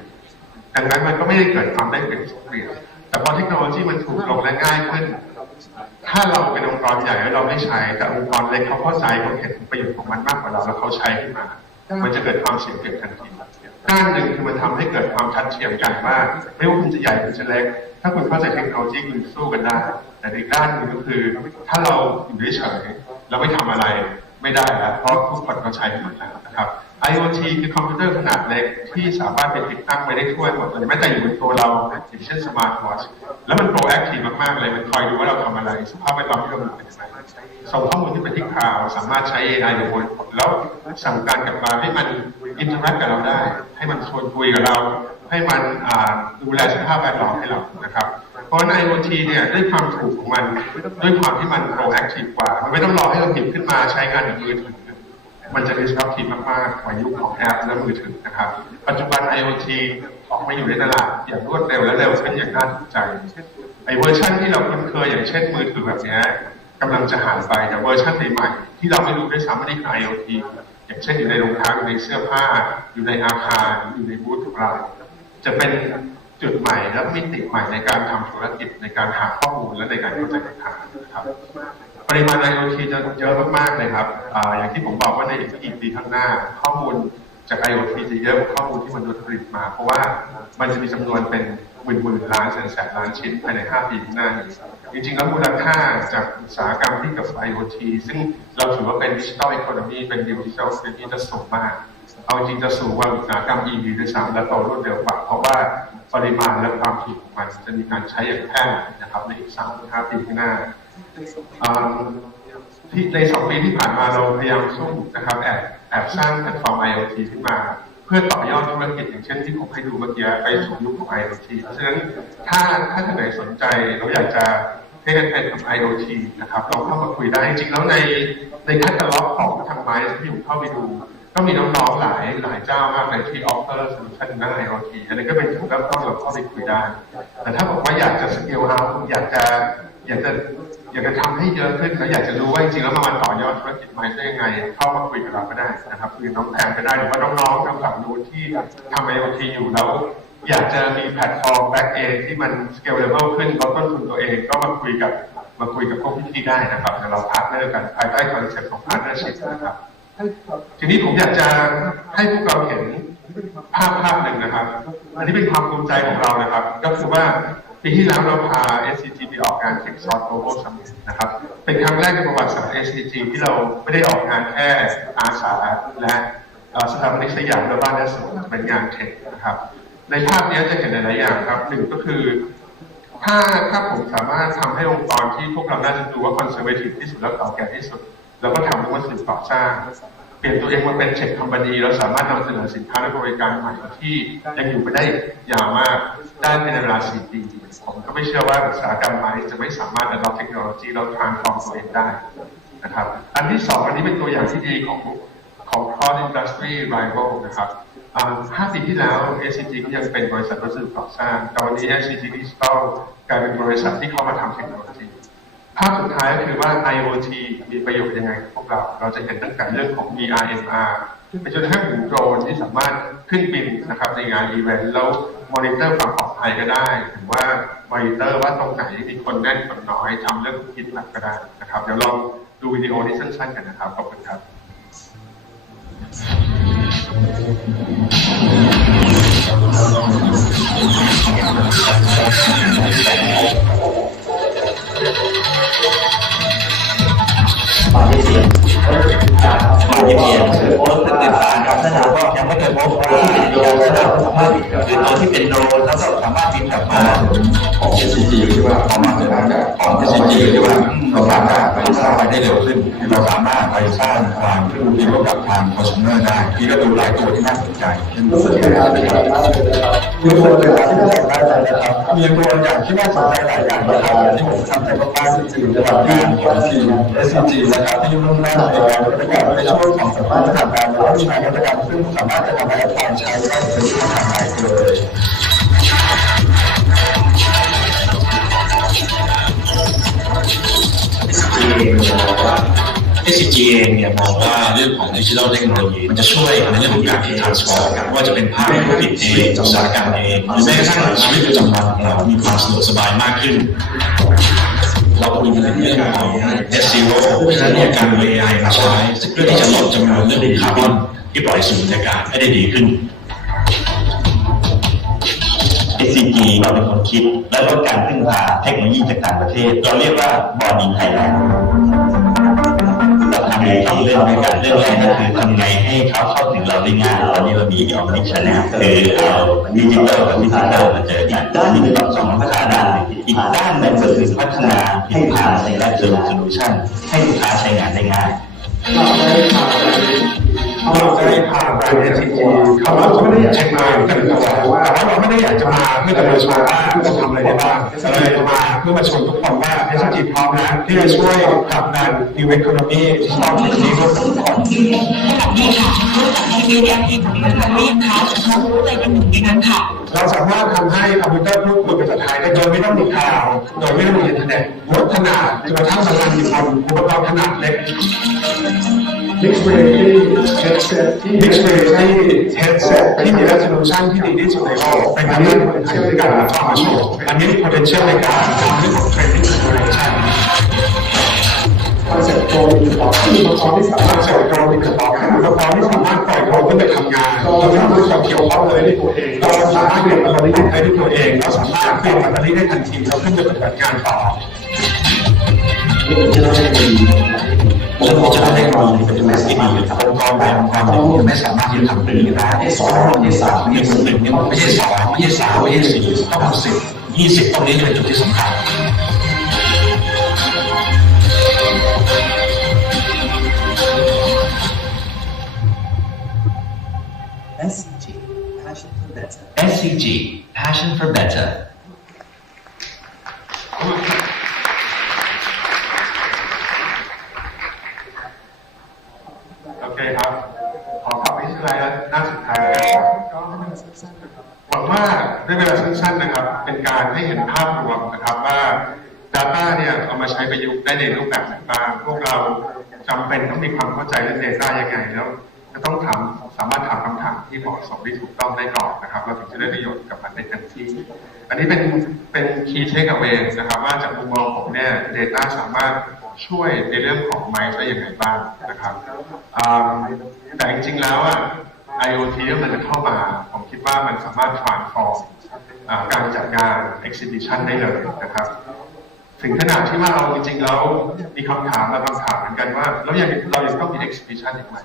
ดังนั้นมันก็ไม่ได้เกิดความได้เปรียบเปรียบแต่พอเทคโนโลยีมันถูกลงและง่ายขึ้นถ้าเราเป็นองค์กรใหญ่แล้วเราไม่ใช้แต่องค์กรเล็กเขาเข้าใจเขาเห็นประโยชน์ของมันมากกว่าเราแล้วเขาใช้ขึ้นมามันจะเกิดความเสียเปรียบทันทีด้านหนึ่งคือมันทำให้เกิดความทัดเทียมกันว่าไม่ว่าคุณจะใหญ่หรือจะเล็กถ้าคุณเข้าใจเทคโนโลยีคุณสู้กันได้แต่อีกด้านหนึ่งก็คือถ้าเราอยู่เฉยๆเราไม่ทำอะไรไม่ได้แล้วเพราะทุกคนก็ใช้หมดแล้วนะครับ IoT คือคอมพิวเตอร์ขนาดเล็กที่สามารถเป็นติดตั้งไปได้ทั่วหมดเลยแม้แต่อยู่บนตัวเราอย่างเช่นสมาร์ทวอทช์แล้วมันโปรแอคทีฟมากๆเลยมันคอยดูว่าเราทำอะไรสภาพแวดล้อมที่เราอยู่เป็นยังไงส่งข้อมูลที่เป็นที่คลาวด์สามารถใช้ AI ในบนแล้วสั่งการกลับมาให้มันอินเทอร์แอคกับเราได้ให้มันชวนคุยกับเราให้มันดูแลสภาพแวดล้อมให้เรานะครับเพราะใน IoT เนี่ยด้วยความถูกของมันด้วยความที่มันโปรแอคทีฟกว่ามันไม่ต้องรอให้เราหยิบขึ้นมาใช้งานในมือถือมันจะ disruptive มากๆกว่ายุคของแอปและมือถือนะครับปัจจุบัน IoT ออกมาอยู่ในตลาดอย่างรวดเร็วและเร็วขึ้นอย่างน่าสนใจไอเวอร์ชันที่เราคุ้นเคยอย่างเช่นมือถือแบบนี้กำลังจะหายไปแต่เวอร์ชันใหม่ๆที่เราไม่รู้ด้วยซ้ำว่านี่คือ IoT อย่างเช่นอยู่ในรองเท้าอยู่ในเสื้อผ้าอยู่ในอาคารอยู่ในบูธของเราจะเป็นจุดใหม่และมิติใหม่ในการทำธุรกิจในการหาข้อมูลและในการเข้าใจปัญหาครับปริมาณ IoT จะเยอะมากๆเลยครับอย่างที่ผมบอกว่าในอีกปีข้างหน้าข้อมูลจาก IoT จะเยอะกว่าข้อมูลที่มนุษย์ผลิตมาเพราะว่ามันจะมีจำนวนเป็นหมื่นล้านแสนล้านชิ้นภายใน5 ปีข้างหน้านี้จริงๆแล้วมูลค่าจากอุตสาหกรรมที่กับ IoT ซึ่งเราถือว่าเป็น Digital Economy เป็น Digital Economy จะสูงมากเอาจริงจะสูงกว่าอุตสาหกรรม EV ด้วยซ้ำและโตรวดเร็วกว่าเพราะว่าปริมาณและความถี่ของมันจะมีการใช้อย่างแพร่หลายนะครับในอีก 3-5 ปีข้างหน้าที่ใน2 ปีที่ผ่านมาเราพยายามสู้นะครับแอบสร้างแพลตฟอร์ม IoT ขึ้นมาเพื่อต่อยอดธุรกิจอย่างเช่นที่ผมให้ดูเมื่อกี้ไปสู่ยุคของ IoT เพราะฉะนั้นถ้าท่านไหนสนใจเราอยากจะให้กันเป็นกับ IoT นะครับลองเข้ามาคุยได้จริงๆแล้วในแคตตาล็อกของทางไมซ์ที่ผมเข้าไปดูก็มีน้องๆหลายเจ้ามากเลยที่ offer solution ด้าน IoT อันนี้ก็เป็นจุดเริ่มต้นเราเข้าไปคุยได้แต่ถ้าบอกว่าอยากจะ scale out อยากจะทำให้เยอะขึ้นแล้วอยากจะรู้ว่าจริงๆแล้วมันต่อยอดธุรกิจไมซ์ได้ยังไงเข้ามาคุยกับเราก็ได้นะครับคุยกับน้องแพมก็ได้หรือว่าน้องๆทางฝั่งนู้นที่ทำ IoT อยู่แล้วอยากจะมีแพลตฟอร์ม back end ที่มัน scalable ขึ้นลดต้นทุนตัวเองก็มาคุยกับพวกพี่ๆได้นะครับเดี๋ยวเราพาร์ทเนอร์กันภายใต้คอนเซ็ปต์ของ partnership นะครับทีนี้ผมอยากจะให้พวกเราเห็นภาพหนึ่งนะครับอันนี้เป็นความภูมิใจของเรานะครับก็คือว่าปีที่แล้วเราพา SCG ไปออกงาน TechSource Global Summit นะครับเป็นครั้งแรกในประวัติศาสตร์ SCG ที่เราไม่ได้ออกงานแค่อาสาและสถาปนิกสยามและบ้านและสวนเป็นงานเทคนะครับในภาพนี้จะเห็นหลายๆอย่างครับหนึ่งก็คือถ้าผมสามารถทำให้องค์กรที่พวกเราน่าจะดูว่าคอนเซอร์เวทีฟที่สุดและเก่าแก่ที่สุดแล้วก็ทำวัสดุก่อสร้างเปลี่ยนตัวเองมาเป็นเทคคอมพานีแล้วสามารถนำเสนอสินค้าและบริการใหม่ที่ยังอยู่ไปได้ยาวมากได้ภายในเวลา 4 ปีผมก็ไม่เชื่อว่าอุตสาหกรรมไม้จะไม่สามารถ adopt เทคโนโลยีแล้วทรานส์ฟอร์มตัวเองได้นะครับอันที่2อันนี้เป็นตัวอย่างที่ดีของ Cross Industry Rival นะครับ5 ปีที่แล้ว SCG ก็ยังเป็นบริษัทวัสดุก่อสร้างตอนนี้ SCG Digital กลายเป็นบริษัทที่เข้ามาทำเทคโนโลยีภาพสุดท้ายก็คือว่า IoT มีประโยชน์ยังไงกับพวกเราจะเห็นตั้งแต่เรื่องของ VR MR ไปจนกระทั่งถึงโดรนที่สามารถขึ้นบินนะครับในงานอีเวนต์แล้วมอนิเตอร์ความปลอดภัยก็ได้หรือว่ามอนิเตอร์ว่าตรงไหนมีคนแน่นคนน้อยทำเรื่องคิดหนักก็ได้นะครับเดี๋ยวลองดูวิดีโอนี้สั้นๆกันนะครับขอบคุณครับมาที่เสียงโพสต์ติดตามครับท่านก็ยังไม่เคยพบที่เป็นโดรนระดับสามารถบินกับคือตัวที่เป็นโดรนแล้วก็สามารถบินกลับมาของ SCG ที่ว่าของมาจากของ SCG ที่ว่าเราสามารถไปสร้างได้เร็วขึ้นเราสามารถไปสร้างความดีลกับทางคอน sumer ได้ที่ก็ดูหลายตัวที่น่าสนใจเช่นตัวที่น่าสนใจมีตัวอย่างที่น่าสนใจนะครับมีตัวอย่างที่น่าสนใจหลายอย่างนะครับที่ผมทำใจมากๆคือระดับงานของทีม SCG นะครับที่มุ่งมั่นในการพัฒนาในช่วงของสภาพอากาศแล้วก็มีนวัตกรรมซึ่งสามารถจะทำให้การใช้ได้เป็นที่ทำได้เลย SCG เองเนี่ยมองว่าเรื่องของดิจิทัลเทคโนโลยีมันจะช่วยในเรื่องของการที่ transform ว่าจะเป็นภาคธุรกิจเองอุตสาหกรรมเองหรือแม้กระทั่งชีวิตประจำวันของเรามีความสะดวกสบายมากขึ้นเราคุยกันเรื่องของ Net Zero เพราะฉะนั้นเนี่ยการ AI มาใช้เพื่อที่จะลดจำนวนเรื่องคาร์บอนที่ปล่อยสู่บรรยากาศให้ได้ดีขึ้น SCG เราเป็นคนคิดและลดการพึ่งพาเทคโนโลยีจากต่างประเทศเราเรียกว่า Born in Thailand เราทำ มี2เรื่องด้วยกันเรื่องแรกก็คือทำไงให้เขาเข้าถึงเราได้ง่ายตอนนี้เรามีOmni Channel คือเอาดิจิตอลกับดิจิตอลมาเจอกันนี่เป็นสองพัฒนาด้านอีกด้านหนึ่งก็คือพัฒนาผลิตภัณฑ์และโซลูชันให้ลูกค้าใช้งานได้ง่ายเราได้พาแบรนด์ SCG เขาไม่ได้อยากใช้มาแต่เราไม่ได้อยากจะมาเพื่อจะมาโชว์ว่าจะทำอะไรได้บ้างเราเลยจะมาเพื่อมาชวนทุกคนว่า SCG พร้อมนะที่จะช่วยผลักดัน New Economy ที่ต้องมีนี้ร่วมกับทุกคนดีค่ะรู้จักในมีเดียที่ผมเป็นคนเรียกค่ะน้องรู้ใจกันหนึ่งในนั้นค่ะเราสามารถทำให้คอมพิวเตอร์พูดคุยภาษาไทยได้โดยไม่ต้องมีคลาวด์โดยไม่ต้องมีอินเทอร์เน็ตลดขนาดจนกระทั่งบางงานมีคนอุปกรณ์ขนาดเล็กMixed Reality Headset ที่ Mixed Reality Headset ที่มี resolution ที่ดีที่สุดในโลกเป็นการเล่นคนไทยในการเข้ามาโชว์อันนี้มี potential ในการทำเรื่องของ training simulation คอนเซ็ปต์โดรนอินพอร์ตที่อุปกรณ์ที่สามารถใช้โดรนอินพอร์ตให้อุปกรณ์ที่สามารถปล่อยโดรนขึ้นไปทำงานเราสามารถเกี่ยวข้องเลยด้วยตัวเองเราสามารถเปลี่ยนแบตเตอรี่ได้ด้วยตัวเองเราสามารถเปลี่ยนแบตเตอรี่ได้ทันทีเราขึ้นไปปฏิบัติงานต่อแล้วผมจะได้ความเป็นแมสที่ดีองค์กรแบบองค์กรที่ไม่สามารถที่จะทำเป็นได้2 3 1นี่ไม่ใช่2ไม่ใช่3ไม่ใช่4ต้อง10 20ตรงนี้เป็นจุดที่สำคัญSCG Passion for Better SCG Passion for Betterโอเคครับขอกลับไปที่สไลด์หน้าสุดท้ายหวังว่าด้วยเวลาสั้นๆนะครับเป็นการให้เห็นภาพรวมนะครับว่า Data เนี่ยเอามาใช้ประยุกต์ได้ในรูปแบบต่างๆพวกเราจำเป็นต้องมีความเข้าใจเรื่อง Data ยังไงแล้วจะต้องสามารถถามคำถามที่เหมาะสมที่ถูกต้องได้ก่อนนะครับเราถึงจะได้ประโยชน์กับมันได้เต็มที่อันนี้เป็น Key Takeaway นะครับว่าจากมุมมองผมเนี่ย Data สามารถช่วยในเรื่องของ MICE ได้ยังไงบ้างนะครับแต่จริงๆแล้วIoT มันจะเข้ามาผมคิดว่ามันสามารถ transform การจัดงาน exhibition ได้เลยนะครับถึงขนาดที่ว่าเราจริงๆแล้วมีคำถามเหมือนกันว่าเรายังต้องมี exhibition อีกไหม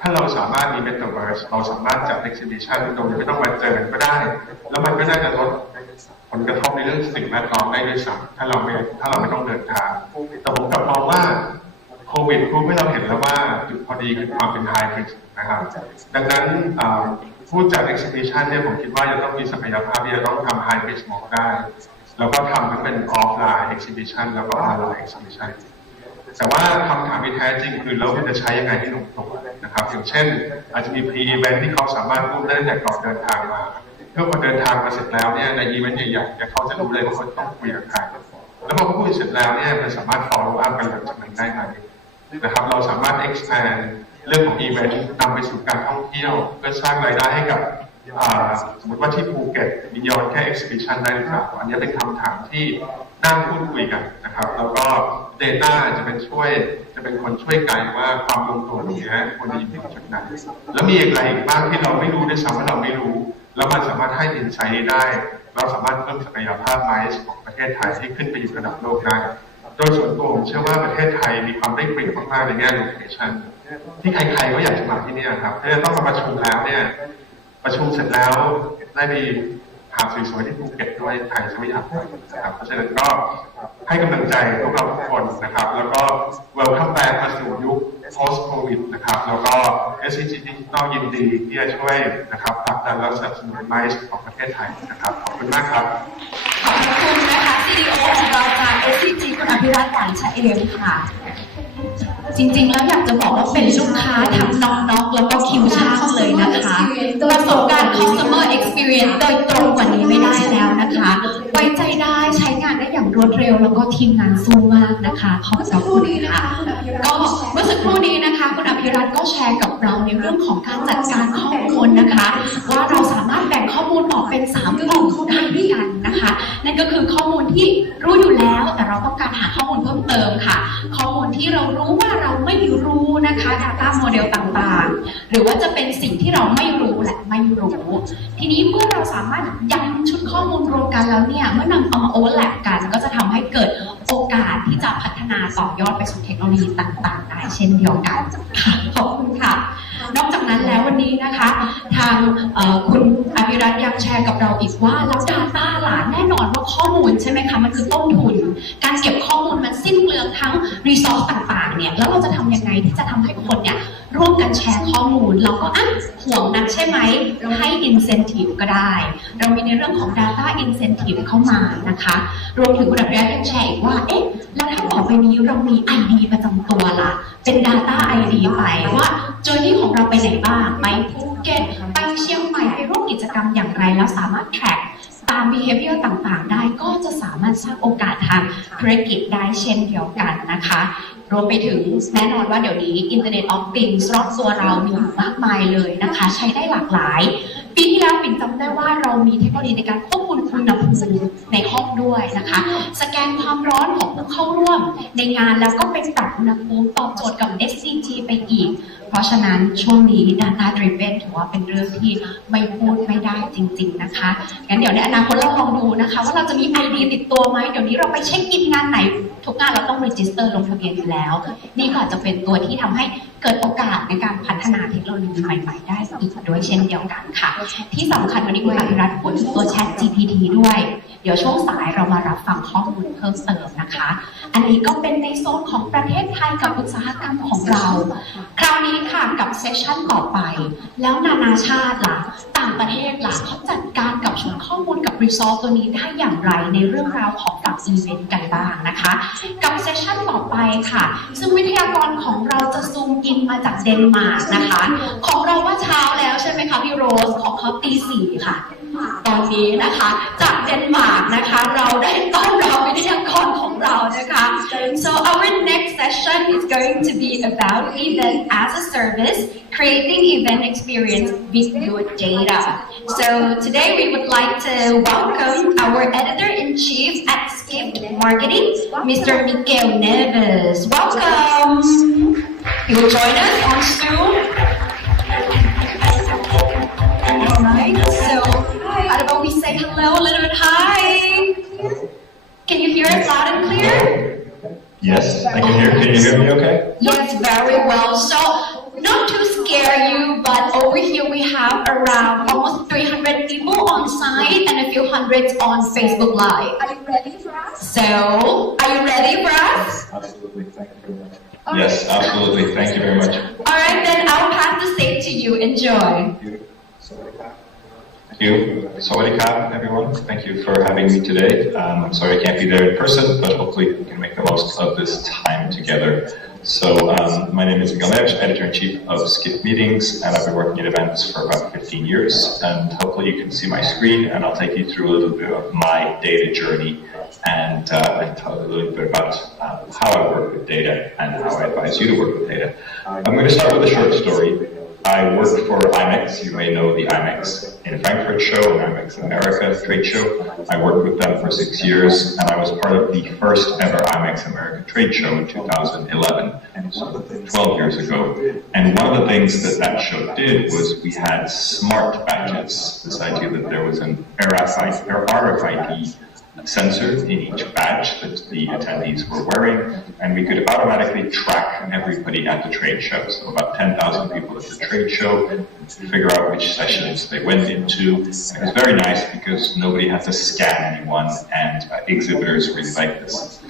ถ้าเราสามารถมี metaverse เราสามารถจัด exhibition โดยไม่ต้องมาเจอกันก็ได้แล้วมันก็น่าจะลดผลกระทบในเรื่องสิ่งแวดล้อมได้ด้วยซ้ำถ้าเราไม่ต้องเดินทางแต่ผมกลับมองว่าโควิดรู้ให้เราเห็นแล้วว่าจุดพอดีคือความเป็นไฮบริดนะครับดังนั้นผู้จัด exhibition เนี่ยผมคิดว่าจะต้องมีศักยภาพที่จะต้องทำไฮบริดโหมดได้แล้วก็ทำทั้งเป็นออฟไลน์ exhibition แล้วก็ออนไลน์ exhibition แต่ว่าคำถามที่แท้จริงคือเราจะใช้ยังไงให้ลงตัวนะครับอย่างเช่นอาจจะมี pre-event ที่เขาสามารถพูดได้ตั้งแต่ก่อนเดินทางมาเพื่อพอเดินทางมาเสร็จแล้วเนี่ยในอีเวนต์ใหญ่ๆเขาจะรู้เลยว่าเขาต้องคุยกับใครแล้วพอคุยเสร็จแล้วเนี่ยมันสามารถ follow up กันหลังจากนั้นได้ไหมนะครับเราสามารถ expand เรื่องของอีเวนต์นำไปสู่การท่องเที่ยวเพื่อสร้างรายได้ให้กับสมมติว่าที่ภูเก็ตมีย้อนแค่ exhibition ได้หรือเปล่าอันนี้เป็นคำถามที่นั่งพูดคุยกันนะครับแล้วก็ Data จะเป็นคนช่วยไกด์ว่าความลงตัวตรงนี้ควรจะอยู่จุดไหนแล้วมีอะไรอีกบ้างที่เราไม่รู้ด้วยซ้ำว่าเราไม่รู้แล้วมันสามารถให้ insight ได้เราสามารถเพิ่มศักยภาพ MICE ของประเทศไทยให้ขึ้นไปอยู่ระดับโลกได้โดยส่วนตัวผมเชื่อว่าประเทศไทยมีความได้เปรียบมากๆในแง่ location ที่ใครๆก็อยากจะมาที่นี่ครับถ้าต้องมาประชุมแล้วเนี่ยประชุมเสร็จแล้วได้มีหาดสวยๆที่ภูเก็ตด้วยไทยจะไม่อยากไปนะครับเพราะฉะนั้นก็ให้กำลังใจพวกเราทุกคนนะครับแล้วก็ welcome back มาสู่ยุค post covid นะครับแล้วก็ SCG Digital ยินดีที่จะช่วยนะครับผลักดันและสนับสนุน MICE ของประเทศไทยนะครับขอบคุณมากครับขอบคุณนะคะ CEO ของเราจาก SCG คุณอภิรัตน์หวานชะเอมค่ะจริงๆแล้วอยากจะบอกว่าเป็นลูกค้าทั้งน็อกแล้วก็คิวช่างเลยนะคะประสบการณ์ customer experience โดยตรงกว่านี้ไม่ได้แล้วนะคะไว้ใจได้ใช้งานได้อย่างรวดเร็วแล้วก็ทีมงานสู้มากนะคะขอบคุณค่ะก็เมื่อสักครู่นี้นะคะคุณอภิรัตน์ก็แชร์กับเราในเรื่องของการจัดการข้อมูลนะคะว่าเราสามารถแบ่งข้อมูลออกเป็น3กลุ่มได้ด้วยกันนะคะนั่นก็คือข้อมูลที่รู้อยู่แล้วแต่เราต้องการหาข้อมูลเพิ่มเติมค่ะข้อมูลที่เรารู้ว่าเราไม่รู้นะคะ data model ต่างๆหรือว่าจะเป็นสิ่งที่เราไม่รู้และไม่รู้ทีนี้เมื่อเราสามารถยัดชุดข้อมูลรวมกันแล้วเนี่ยเมื่อนำเอามา overlap กันก็จะทำให้เกิดโอกาสที่จะพัฒ นาต่อยอดไปสู่เทคโนโลยีต่างๆได้เช่นเดียวกันค่ะขอบคุณค่ะนอกจากนั้นแล้ววันนี้นะคะทางคุณอภิรัตน์ยังแชร์กับเราอีกว่าแล้ว Data ล่ะแน่นอนว่าข้อมูลใช่ไหมคะมันคือต้นทุนการเก็บข้อมูลมันสิ้นเปลืองทั้งรีซอสต่างๆเนี่ยแล้วเราจะทำยังไงที่จะทำให้คนเนี่ยร่วมกันแชร์ข้อมูลเราก็ห่วงนักใช่ไหมเราให้ incentive ก็ได้เรามีในเรื่องของ data incentive เข้ามานะคะรวมถึงคุณอภิรัตน์ยังแชร์อีกว่าเอ๊ะแล้วถ้าต่อไปนี้เรามี ID ประจำตัวล่ะเป็น data ID ไปว่า journey ของเราไปไหนบ้างไปภูเก็ตไปเชียงใหม่ไปร่วมกิจกรรมอย่างไรแล้วสามารถ track ตาม behavior ต่างๆได้ก็จะสามารถสร้างโอกาสทางธุรกิจได้เช่นเดียวกันนะคะรวมไปถึงแน่นอนว่าเดี๋ยวนี้ Internet of Things รอบตัวเรามีมากมายเลยนะคะใช้ได้หลากหลายปีที่แล้วปิ่นจำได้ว่าเรามีเทคโนโลยีในการควบคุมอุณหภูมิในห้องด้วยนะคะสแกนความร้อนของผู้เข้าร่วมในงานแล้วก็ไปปรับอุณหภูมิตอบโจทย์กับ SCG ไปอีกเพราะฉะนั้นช่วงนี้ Data Driven ถือว่าเป็นเรื่องที่ไม่พูดไม่ได้จริงๆนะคะงั้นเดี๋ยวในอนาคตเราลองดูนะคะว่าเราจะมี ID ติดตัวไหมเดี๋ยวนี้เราไปเช็คอินงานไหนทุกงานเราต้อง register ลงทะเบียนอยู่แล้วนี่ก็อาจจะเป็นตัวที่ทำให้เกิดโอกาสในการพัฒนาเทคโนโลยีใหม่ๆได้อีกด้วยเช่นเดียวกันค่ะที่สำคัญวันนี้คุณอภิรัตน์พูดถึงตัว Chat GPT ด้วยเดี๋ยวช่วงสายเรามารับฟังข้อมูลเพิ่มเติมนะคะอันนี้ก็เป็นในโซนของประเทศไทยกับอุตสาหกรรมของเราคราวนี้ค่ะกับเซสชั่นต่อไปแล้วนานาชาติล่ะต่างประเทศล่ะเขาจัดการกับชุดข้อมูลกับรีซอสตัวนี้ได้อย่างไรในเรื่องราวของฝั่งอีเวนต์กันบ้างนะคะกับเซสชั่นต่อไปค่ะซึ่งวิทยากรของเราจะซูมอินมาจากเดนมาร์กนะคะของเราว่าเช้าแล้วใช่ไหมคะพี่โรสของเขาตี 4ค่ะตอนนี้นะคะจากเดนมาร์กนะคะเราได้ต้อนรับวิทยากรของเรานะคะ so our next session is going to be about event as a service creating event experience with your data so today we would like to welcome our editor-in-chief at Skift Marketing Mr. Miguel Neves welcome he will join us on Zoom alright so how about we say hello a little bit hi can you hear us loud and clear Yes, I can hear. Can you hear me okay? yes very well so not to scare you but over here we have around almost 300 people on site and a few hundreds on Facebook Live Are you ready for us? so are you ready for us Absolutely. Thank you very much. Yes, absolutely. Thank you very much. alright then I'll pass the stage to you enjoy Thank you. Sawadee Krap, everyone. Thank you for having me today. I'm sorry I can't be there in person, but hopefully we can make the most of this time together. So my name is Miguel Neves, Editor-in-Chief of Skift Meetings, and I've been working at events for about 15 years. And hopefully you can see my screen, and I'll take you through a little bit of my data journey and tell you a little bit about how I work with data and how I advise you to work with data. I'm going to start with a short story. I work for IMEX. You may know the IMEX in Frankfurt show, and IMEX in America trade show. I worked with them for 6 years, and I was part of the first ever IMEX America trade show in 2011, so 12 years ago. And one of the things that that show did was we had smart badges, this idea that there was an RFID sensor in each badge that the attendees were wearing, and we could automatically track everybody at the trade show. So about 10,000 people at the trade show, to figure out which sessions they went into. And it was very nice because nobody had to scan anyone, and exhibitors really liked this.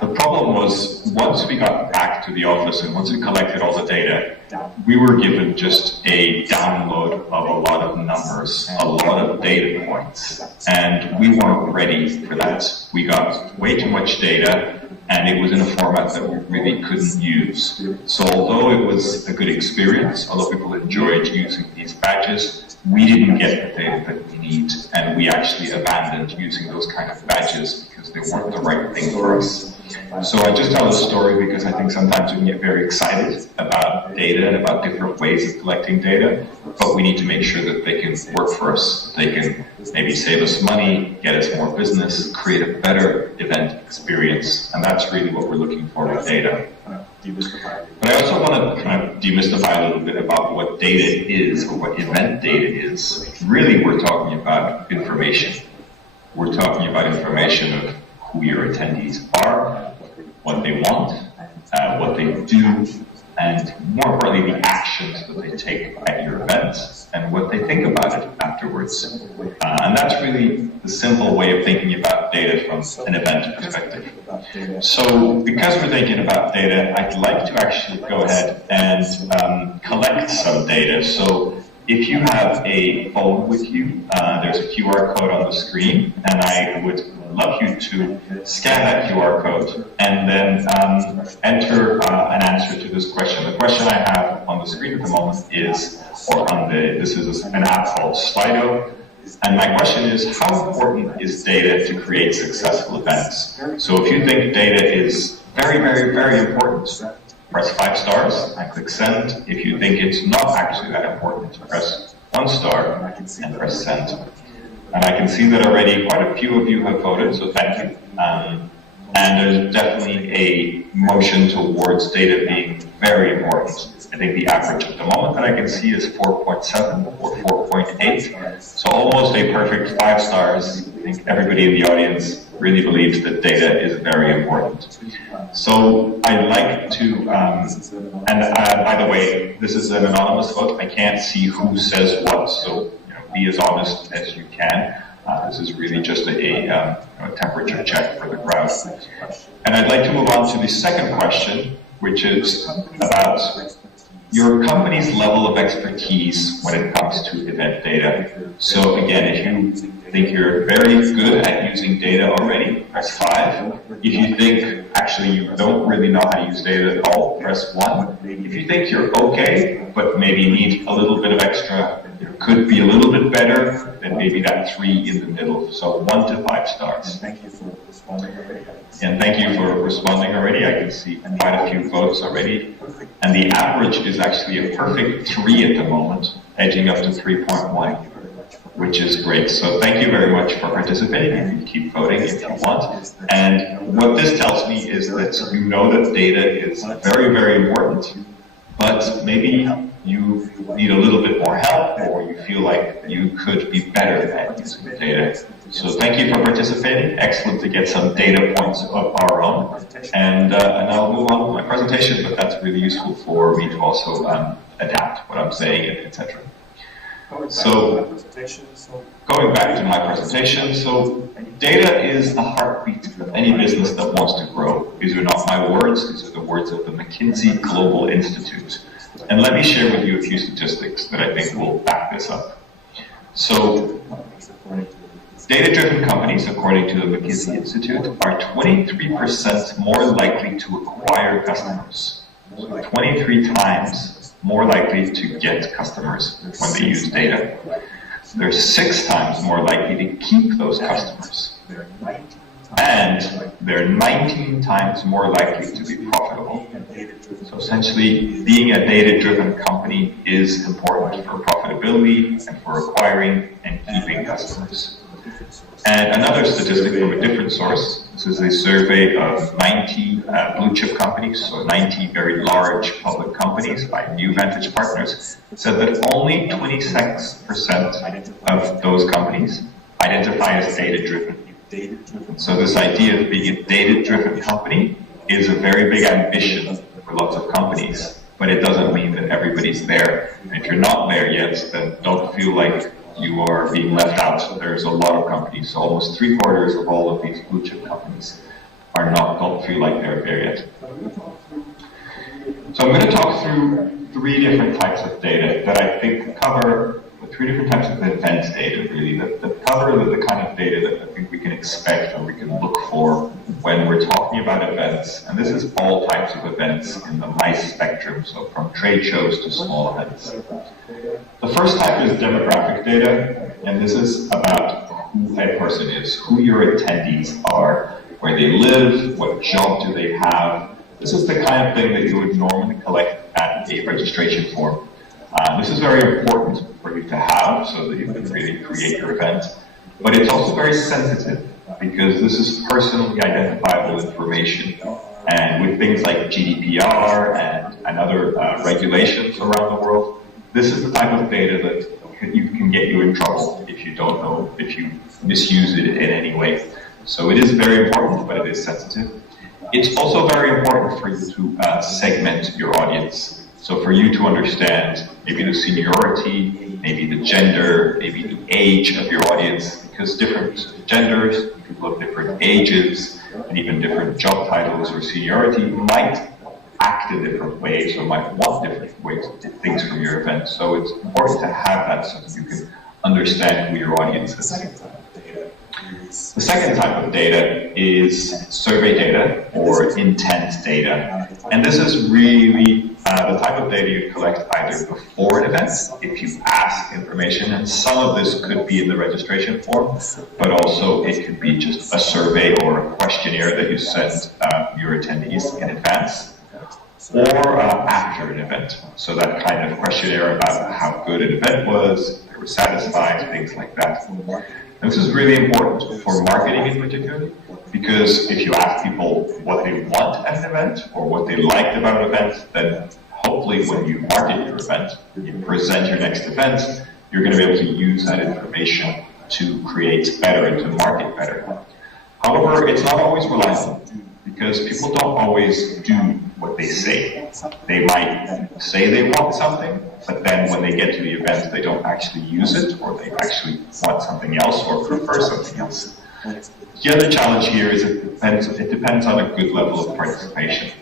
The problem was, once we got back to the office and once we collected all the data, we were given just a download of a lot of numbers, a lot of data points, and we weren't ready for that. We got way too much data, and it was in a format that we really couldn't use. So although it was a good experience, although people enjoyed using these badges, we didn't get the data that we need, and we actually abandoned using those kind of badges because they weren't the right thing for us. So I just tell this story because I think sometimes we can get very excited about data and about different ways of collecting data, but we need to make sure that they can work for us, they can maybe save us money, get us more business, create a better event experience, and that's really what we're looking for with data. But I also want to kind of demystify a little bit about what data is, or what event data is. Really, we're talking about information. We're talking about information of who your attendees are, what they want, what they do, and more importantly, the actions that they take at your events and what they think about it afterwards. And that's really the simple way of thinking about data from an event perspective. So because we're thinking about data, I'd like to actually go ahead and collect some data. So if you have a phone with you, there's a QR code on the screen, and I would love you to scan that QR code and then enter an answer to this question. The question I have on the screen at the moment is, this is an app called Slido, and my question is, how important is data to create successful events? So if you think data is very, very, very important, press 5 stars and click send. If you think it's not actually that important, press 1 star and press send. And I can see that already quite a few of you have voted, so thank you. And there's definitely a motion towards data being very important. I think the average at the moment that I can see is 4.7 or 4.8. So almost a perfect 5 stars. I think everybody in the audience really believes that data is very important. So I'd like to, by the way, this is an anonymous vote. I can't see who says what, so be as honest as you can. This is really just a temperature check for the crowd. And I'd like to move on to the second question, which is about your company's level of expertise when it comes to event data. So again, if you think you're very good at using data already, press 5. If you think actually you don't really know how to use data at all, press 1. If you think you're okay, but maybe need a little bit of extra, could be a little bit better, then maybe that 3 in the middle. So 1 to 5 stars. Thank you for responding already. And thank you for responding already. I can see quite a few votes already. And the average is actually a perfect 3 at the moment, edging up to 3.1, which is great. So thank you very much for participating. You can keep voting if you want. And what this tells me is that you know that data is very, very important, but maybe you need a little bit more help, or you feel like you could be better at using the data. So thank you for participating. Excellent to get some data points of our own. And I'll move on with my presentation, but that's really useful for me to also adapt what I'm saying, etc. So going back to my presentation, so data is the heartbeat of any business that wants to grow. These are not my words, these are the words of the McKinsey Global Institute. And let me share with you a few statistics that I think will back this up. So, data-driven companies, according to the McKinsey Institute, are 23% more likely to acquire customers. 23 times more likely to get customers when they use data. They're 6 times more likely to keep those customers. And they're 19 times more likely to be profitable. So essentially, being a data-driven company is important for profitability and for acquiring and keeping customers. And another statistic from a different source, this is a survey of 90 blue chip companies, so 90 very large public companies by New Vantage Partners, said that only 26% of those companies identify as data-driven. So this idea of being a data-driven company is a very big ambition for lots of companies, but it doesn't mean that everybody's there. And if you're not there yet, then don't feel like you are being left out. There's a lot of companies, so almost 3/4 of all of these blue chip companies don't feel like they're there yet. So I'm going to talk through 3 different types of data that I think cover 3 different types of event data, really, that cover the kind of data that I think we can expect or we can look for when we're talking about events. And this is all types of events in the MICE spectrum, so from trade shows to small events. The first type is demographic data, and this is about who a person is, who your attendees are, where they live, what job do they have. This is the kind of thing that you would normally collect at a registration form. This is very important for you to have so that you can really create your event, but it's also very sensitive because this is personally identifiable information, and with things like GDPR and other regulations around the world, this is the type of data that can get you in trouble if you don't know, if you misuse it in any way. So it is very important, but it is sensitive. It's also very important for you to segment your audience. So for you to understand maybe the seniority, maybe the gender, maybe the age of your audience, because different genders, people of different ages, and even different job titles or seniority might act in different ways or might want different ways, things from your event. So it's important to have that so that you can understand who your audience is. The second type of data is survey data or intent data. And this is really the type of data you collect either before an event, if you ask information, and some of this could be in the registration form, but also it could be just a survey or a questionnaire that you send your attendees in advance, or after an event. So that kind of questionnaire about how good an event was, if they were satisfied, things like that. And this is really important for marketing in particular, because if you ask people what they want at an event or what they liked about an event, then hopefully when you market your event, you present your next event, you're going to be able to use that information to create better and to market better. However, it's not always reliable, because people don't always do what they say. They might say they want something, but then when they get to the event, they don't actually use it, or they actually want something else or prefer something else. The other challenge here is it depends on a good level of participation.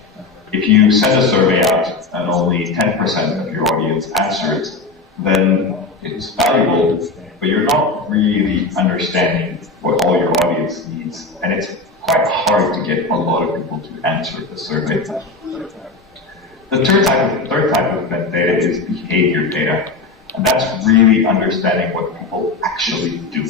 If you send a survey out and only 10% of your audience answer it, then it's valuable, but you're not really understanding what all your audience needs, and it's quite hard to get a lot of people to answer the survey. The third type of event data is behavior data, and that's really understanding what people actually do.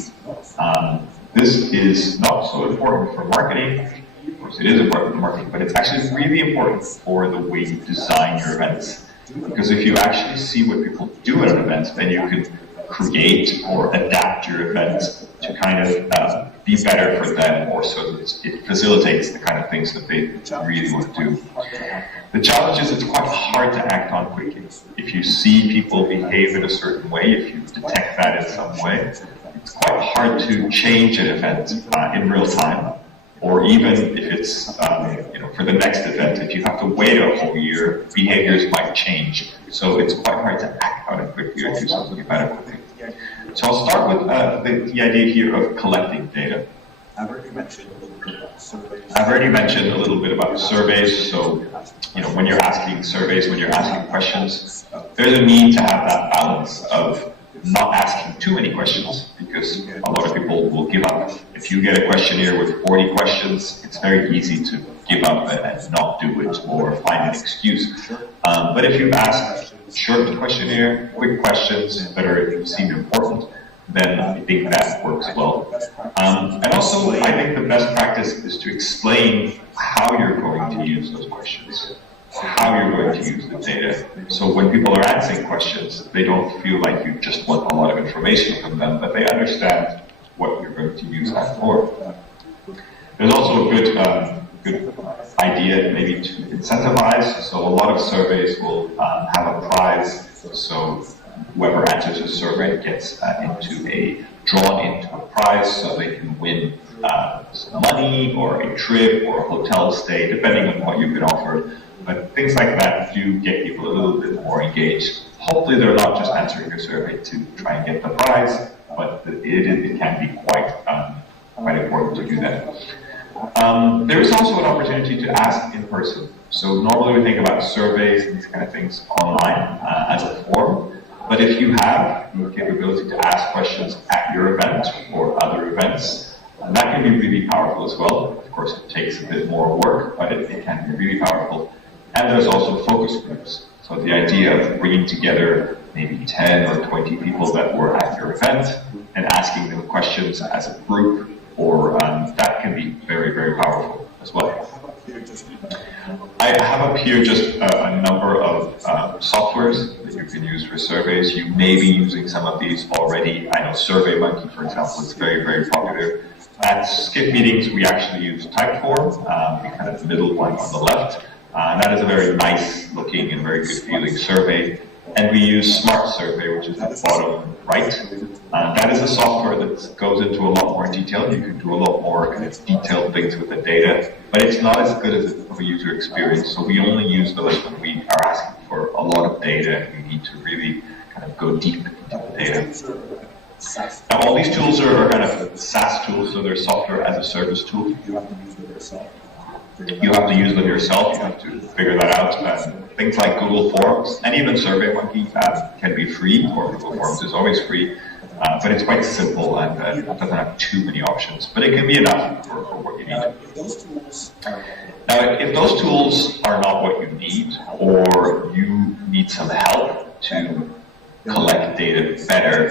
This is not so important for marketing. Of course, it is important for marketing, but it's actually really important for the way you design your events. Because if you actually see what people do at an event, then you can create or adapt your event to kind of be better for them, or so that it facilitates the kind of things that they really want to do. The challenge is it's quite hard to act on quickly. If you see people behave in a certain way, if you detect that in some way, it's quite hard to change an event in real time, or even if it's for the next event, if you have to wait a whole year, behaviors might change. So it's quite hard to act on it quickly or do something about it quickly. So I'll start with the idea here of collecting data. I've already mentioned a little bit about surveys. So, when you're asking surveys, when you're asking questions, there's a need to have that balance of not asking too many questions, because a lot of people will give up. If you get a questionnaire with 40 questions, it's very easy to give up and not do it or find an excuse. But if you ask short questionnaire, quick questions that seem important, then I think that works well. And also, I think the best practice is to explain how you're going to use those questions, how you're going to use the data. So when people are answering questions, they don't feel like you just want a lot of information from them, but they understand what you're going to use that for. There's also a good idea maybe to incentivize. So a lot of surveys will have a prize. So whoever answers a survey gets drawn into a prize, so they can win some money or a trip or a hotel stay, depending on what you've been offered. But things like that do get people a little bit more engaged. Hopefully they're not just answering your survey to try and get the prize, but it can be quite important to do that. There is also an opportunity to ask in person. So normally we think about surveys and these kind of things online as a form. But if you have the capability to ask questions at your event or other events, that can be really powerful as well. Of course, it takes a bit more work, but it can be really powerful. And there's also focus groups. So the idea of bringing together maybe 10 or 20 people that were at your event and asking them questions as a group, or that can be very, very powerful as well. I have up here just a number of softwares that you can use for surveys. You may be using some of these already. I know SurveyMonkey, for example, is very, very popular. At Skip Meetings, we actually use Typeform, kind of the middle one on the left. That is a very nice looking and very good feeling survey. And we use Smart Survey, which is at the bottom right. That is a software that goes into a lot more detail. You can do a lot more kind of detailed things with the data, but it's not as good as of a user experience. So we only use those when we are asking for a lot of data and we need to really kind of go deep into the data. Now, all these tools are kind of SaaS tools, so they're software as a service tool. You have to use them yourself. You have to figure that out. Things like Google Forms and even SurveyMonkey can be free, or Google Forms is always free, but it's quite simple and it doesn't have too many options, but it can be enough for what you need. Now, if those tools are not what you need, or you need some help to collect data better,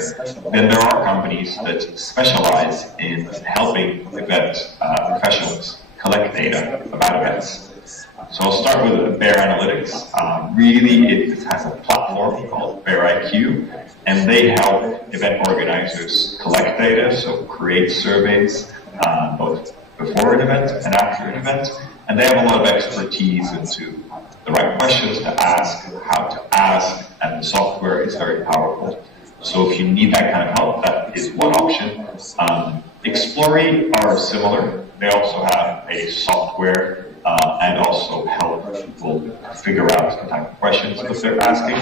then there are companies that specialize in helping event professionals collect data about events. So I'll start with Bear Analytics. Really, it has a platform called BearIQ, and they help event organizers collect data, so create surveys, both before an event and after an event. And they have a lot of expertise into the right questions to ask, how to ask, and the software is very powerful. So if you need that kind of help, that is one option. Explory are similar. They also have a software and also help people figure out the type of questions that they're asking.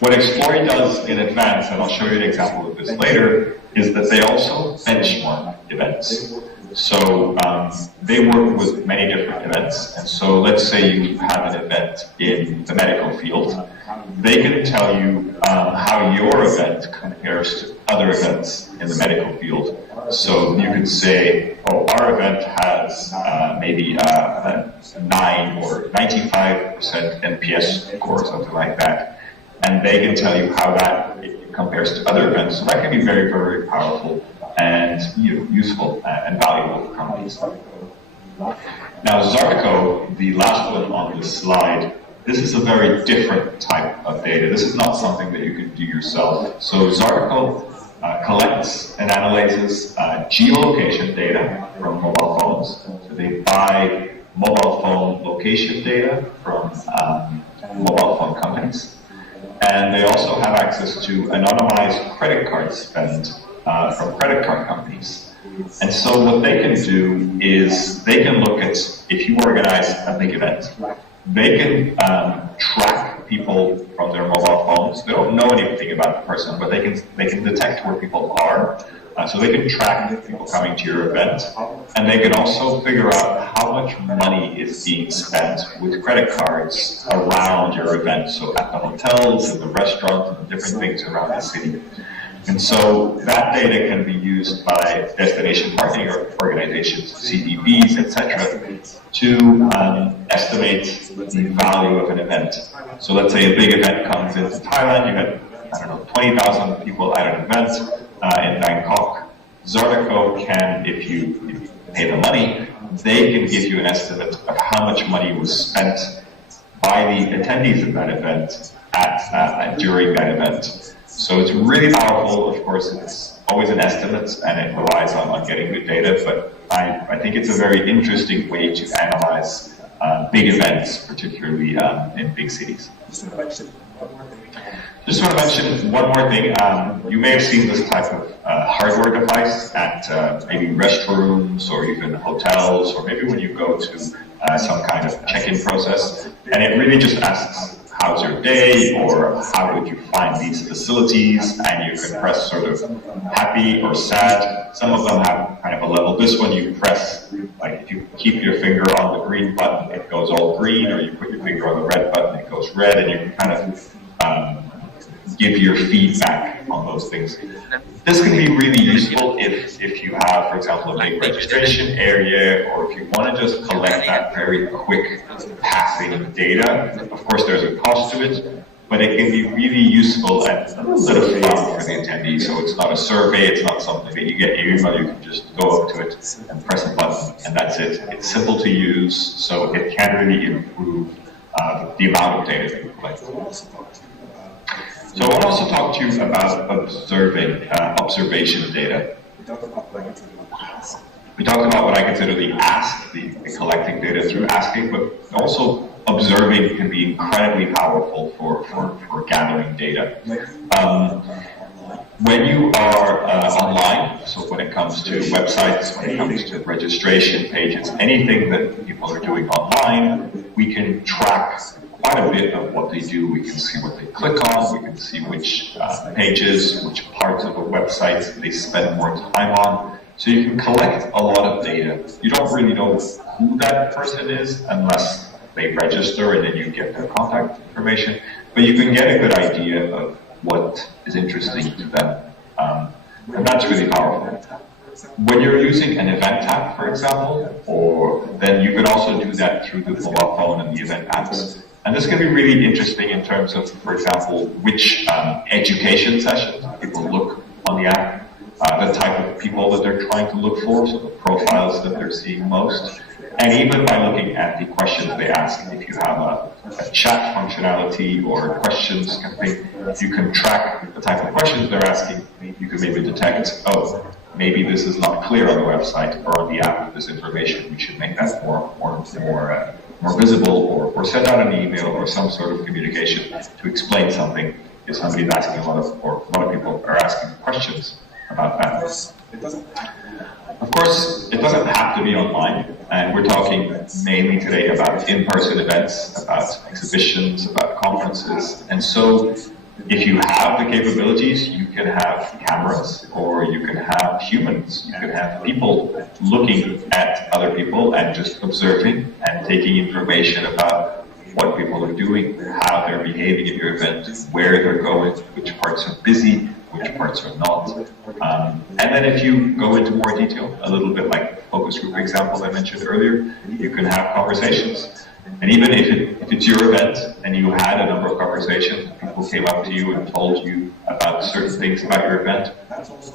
What Explory does in advance, and I'll show you an example of this later, is that they also benchmark events. So they work with many different events, and so let's say you have an event in the medical field. They can tell you how your event compares to other events in the medical field. So you can say, oh, our event has maybe a 9 or 95% NPS score, something like that. And they can tell you how that compares to other events. So that can be very, very powerful and useful and valuable for companies. Now, Zarco, the last one on this slide, this is a very different type of data. This is not something that you can do yourself. So Zarco collects and analyzes geolocation data from mobile phones. So they buy mobile phone location data from mobile phone companies. And they also have access to anonymized credit card spend from credit card companies. And so what they can do is they can look at, if you organize a big event, they can track people from their mobile phones. They don't know anything about the person, but they can detect where people are. So they can track people coming to your event, and they can also figure out how much money is being spent with credit cards around your event. So at the hotels and the restaurants and the different things around the city. And so that data can be used by destination marketing organizations, CDBs, etc., to estimate the value of an event. So let's say a big event comes into Thailand, you had, 20,000 people at an event in Bangkok. Zarco can, if you pay the money, they can give you an estimate of how much money was spent by the attendees of that event during that event. So it's really powerful. Of course, it's always an estimate and it relies on getting good data, but I think it's a very interesting way to analyze big events, particularly in big cities. Just want to mention one more thing. You may have seen this type of hardware device at maybe restrooms or even hotels, or maybe when you go to some kind of check-in process, and it really just asks, how's your day, or how would you find these facilities, and you can press sort of happy or sad. Some of them have kind of a level. This one you press, like if you keep your finger on the green button, it goes all green, or you put your finger on the red button, it goes red, and you can kind of give your feedback on those things. This can be really useful if you have, for example, a big registration area, or if you want to just collect that very quick passing data. Of course, there's a cost to it, but it can be really useful and a little fun for the attendee. So it's not a survey, it's not something that you get your email, you can just go up to it and press a button, and that's it. It's simple to use, so it can really improve the amount of data that you collect. So I want to also talk to you about observation data. We talked about what I consider the ask, the collecting data through asking, but also observing can be incredibly powerful for gathering data. When you are online, so when it comes to websites, when it comes to registration pages, anything that people are doing online, we can track quite a bit of what they do. We can see what they click on, we can see which pages, which parts of a website they spend more time on. So you can collect a lot of data. You don't really know who that person is unless they register and then you get their contact information, but you can get a good idea of what is interesting to them. And that's really powerful. When you're using an event tab, for example, then you can also do that through the mobile phone and the event apps. And this can be really interesting in terms of, for example, which education sessions people look on the app, the type of people that they're trying to look for, so the profiles that they're seeing most. And even by looking at the questions they ask, if you have a chat functionality or questions campaign, you can track the type of questions they're asking. You can maybe detect, oh, maybe this is not clear on the website or on the app, this information. We should make that more visible, or send out an email or some sort of communication to explain something if somebody's asking a lot of people are asking questions about that. Of course, it doesn't have to be online, and we're talking mainly today about in-person events, about exhibitions, about conferences. And so if you have the capabilities, you can have cameras, or you can have humans, you can have people looking at other people and just observing and taking information about what people are doing, how they're behaving at your event, where they're going, which parts are busy, which parts are not. And then if you go into more detail, a little bit like the focus group example I mentioned earlier, you can have conversations. And even if it's your event and you had a number of conversations, people came up to you and told you about certain things about your event,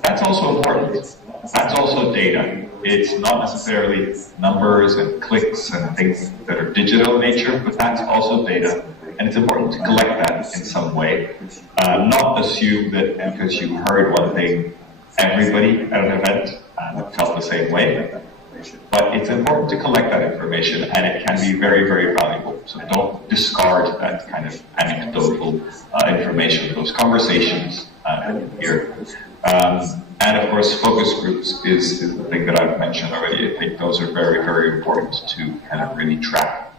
that's also important. That's also data. It's not necessarily numbers and clicks and things that are digital in nature, but that's also data. And it's important to collect that in some way. Not assume that because you heard one thing, everybody at an event felt the same way. But it's important to collect that information, and it can be very, very valuable. So don't discard that kind of anecdotal information, those conversations here. And of course, focus groups is the thing that I've mentioned already. I think those are very, very important to kind of really track.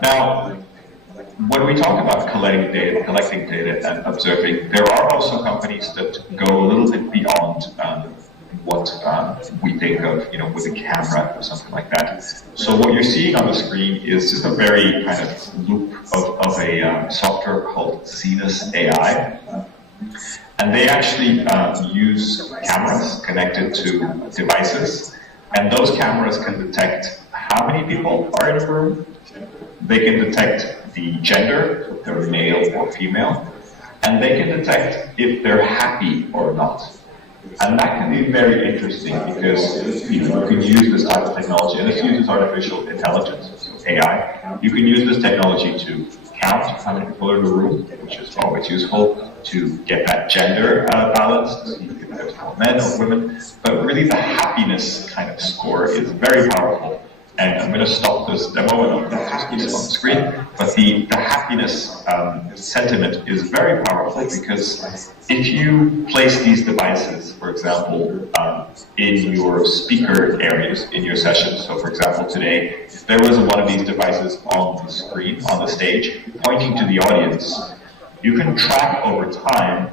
Now, when we talk about collecting data and observing, there are also companies that go a little bit beyond what we think of, with a camera or something like that. So what you're seeing on the screen is just a very kind of loop of a software called Zenus AI. And they actually use cameras connected to devices. And those cameras can detect how many people are in a room. They can detect the gender, if they're male or female. And they can detect if they're happy or not. And that can be very interesting because you can use this type of technology, and this uses artificial intelligence, AI. You can use this technology to count how many people are in the room, which is always useful, to get that gender balance, to see if there's more men or women. But really the happiness kind of score is very powerful. And I'm going to stop this demo and I'll just keep it on the screen. But the happiness sentiment is very powerful because if you place these devices, for example, in your speaker areas in your session, so for example today, if there was one of these devices on the screen, on the stage, pointing to the audience, you can track over time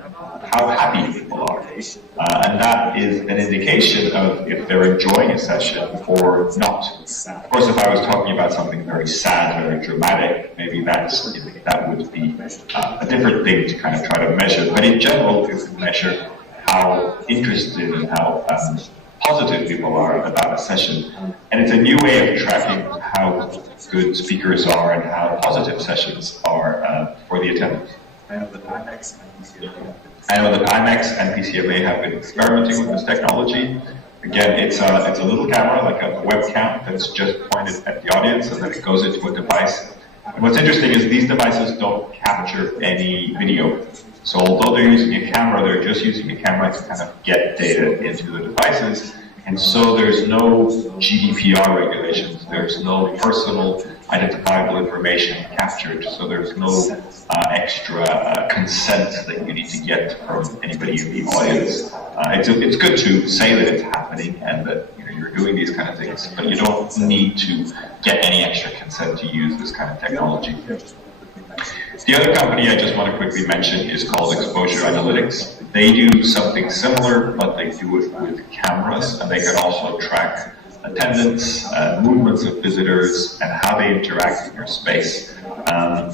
how happy people are. And that is an indication of if they're enjoying a session or not. Of course, if I was talking about something very sad, very dramatic, maybe that would be a different thing to kind of try to measure. But in general, you can measure how interested and how positive people are about a session. And it's a new way of tracking how good speakers are and how positive sessions are for the attendance. I know that IMEX and PCMA have been experimenting with this technology. Again, it's a little camera, like a webcam, that's just pointed at the audience, and then it goes into a device. And what's interesting is these devices don't capture any video. So although they're using a camera, they're just using a camera to kind of get data into the devices. And so there's no GDPR regulations, there's no personal identifiable information captured, so there's no extra consent that you need to get from anybody in the audience. It's good to say that it's happening and that you're doing these kind of things, but you don't need to get any extra consent to use this kind of technology. The other company I just want to quickly mention is called Exposure Analytics. They do something similar, but they do it with cameras, and they can also track attendance, movements of visitors, and how they interact in your space.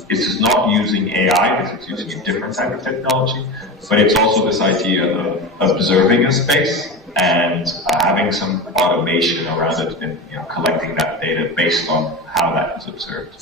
This is not using AI, this is using a different type of technology, but it's also this idea of observing a space and having some automation around it and collecting that data based on how that is observed.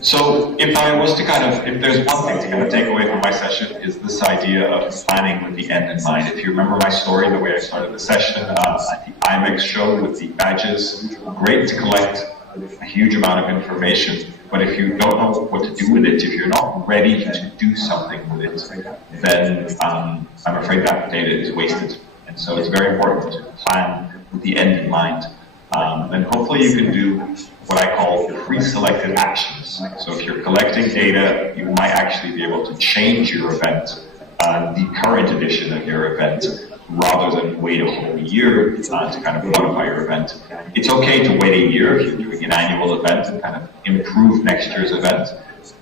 So if there's one thing to kind of take away from my session is this idea of planning with the end in mind. If you remember my story, the way I started the session at the IMEX show with the badges, great to collect a huge amount of information, but if you don't know what to do with it, if you're not ready to do something with it, then I'm afraid that data is wasted. And so it's very important to plan with the end in mind. And hopefully you can do what I call pre-selected actions. So if you're collecting data, you might actually be able to change your event, the current edition of your event, rather than wait a whole year to kind of modify your event. It's okay to wait a year if you're doing an annual event and kind of improve next year's event,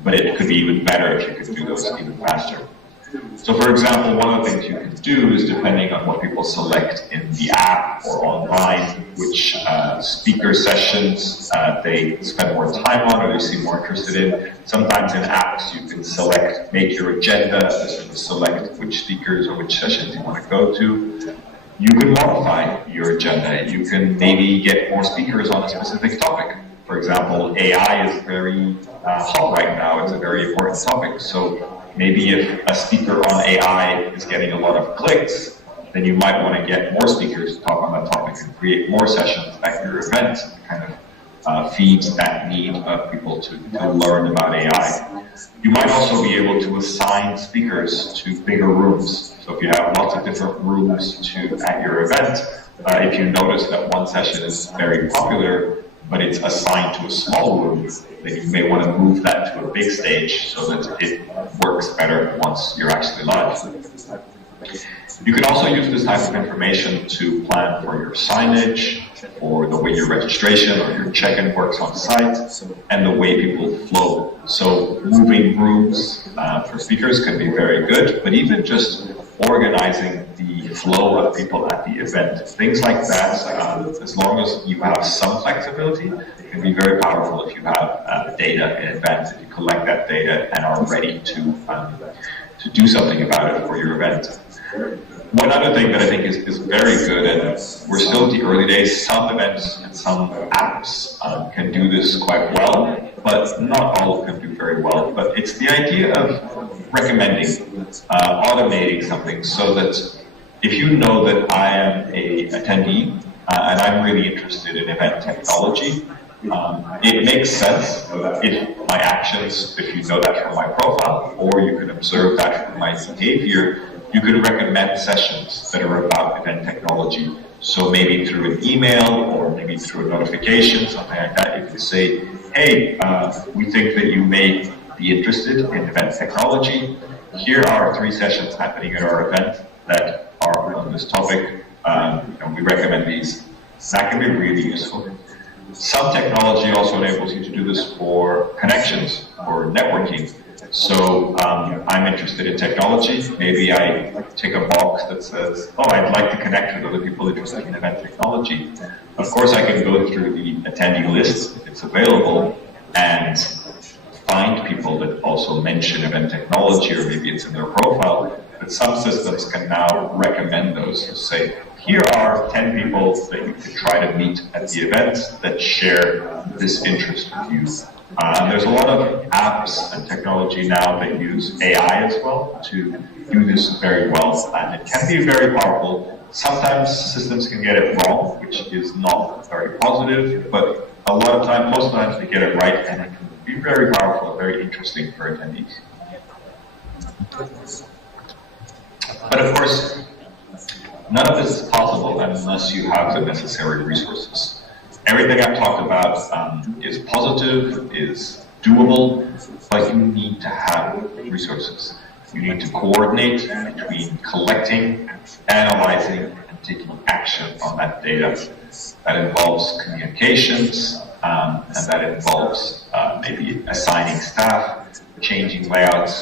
but it could be even better if you could do those even faster. So for example, one of the things you can do is, depending on what people select in the app or online, which speaker sessions they spend more time on or they seem more interested in. Sometimes in apps you can select, make your agenda, select which speakers or which sessions you want to go to. You can modify your agenda. You can maybe get more speakers on a specific topic. For example, AI is very hot right now. It's a very important topic. So maybe if a speaker on AI is getting a lot of clicks, then you might want to get more speakers to talk on that topic and create more sessions at your event to kind of feed that need of people to learn about AI. You might also be able to assign speakers to bigger rooms. So if you have lots of different rooms at your event, if you notice that one session is very popular, but it's assigned to a small room, then you may want to move that to a big stage so that it works better once you're actually live. You can also use this type of information to plan for your signage, or the way your registration or your check-in works on site, and the way people flow. So moving rooms for speakers can be very good, but even just organizing the flow of people at the event, things like that, as long as you have some flexibility, it can be very powerful if you have data in advance, if you collect that data and are ready to do something about it for your event. One other thing that I think is very good, and we're still in the early days, some events and some apps can do this quite well, but not all of them do very well. But it's the idea of recommending, automating something so that if you know that I am an attendee and I'm really interested in event technology, it makes sense if my actions, if you know that from my profile, or you can observe that from my behavior, you can recommend sessions that are about event technology. So maybe through an email or maybe through a notification, something like that, you can say, hey, we think that you may be interested in event technology. Here are 3 sessions happening at our event that are on this topic. And we recommend these. That can be really useful. Some technology also enables you to do this for connections or networking. So I'm interested in technology. Maybe I tick a box that says, oh, I'd like to connect with other people interested in event technology. Of course, I can go through the attendee list if it's available and find people that also mention event technology, or maybe it's in their profile. But some systems can now recommend those to say, here are 10 people that you could try to meet at the event that share this interest with you. There's a lot of apps and technology now that use AI as well to do this very well, and it can be very powerful. Sometimes systems can get it wrong, which is not very positive, but a lot of times, most times they get it right, and it can be very powerful and very interesting for attendees. But of course, none of this is possible unless you have the necessary resources. Everything I've talked about is positive, is doable, but you need to have resources. You need to coordinate between collecting, analyzing, and taking action on that data. That involves communications, and that involves maybe assigning staff, changing layouts,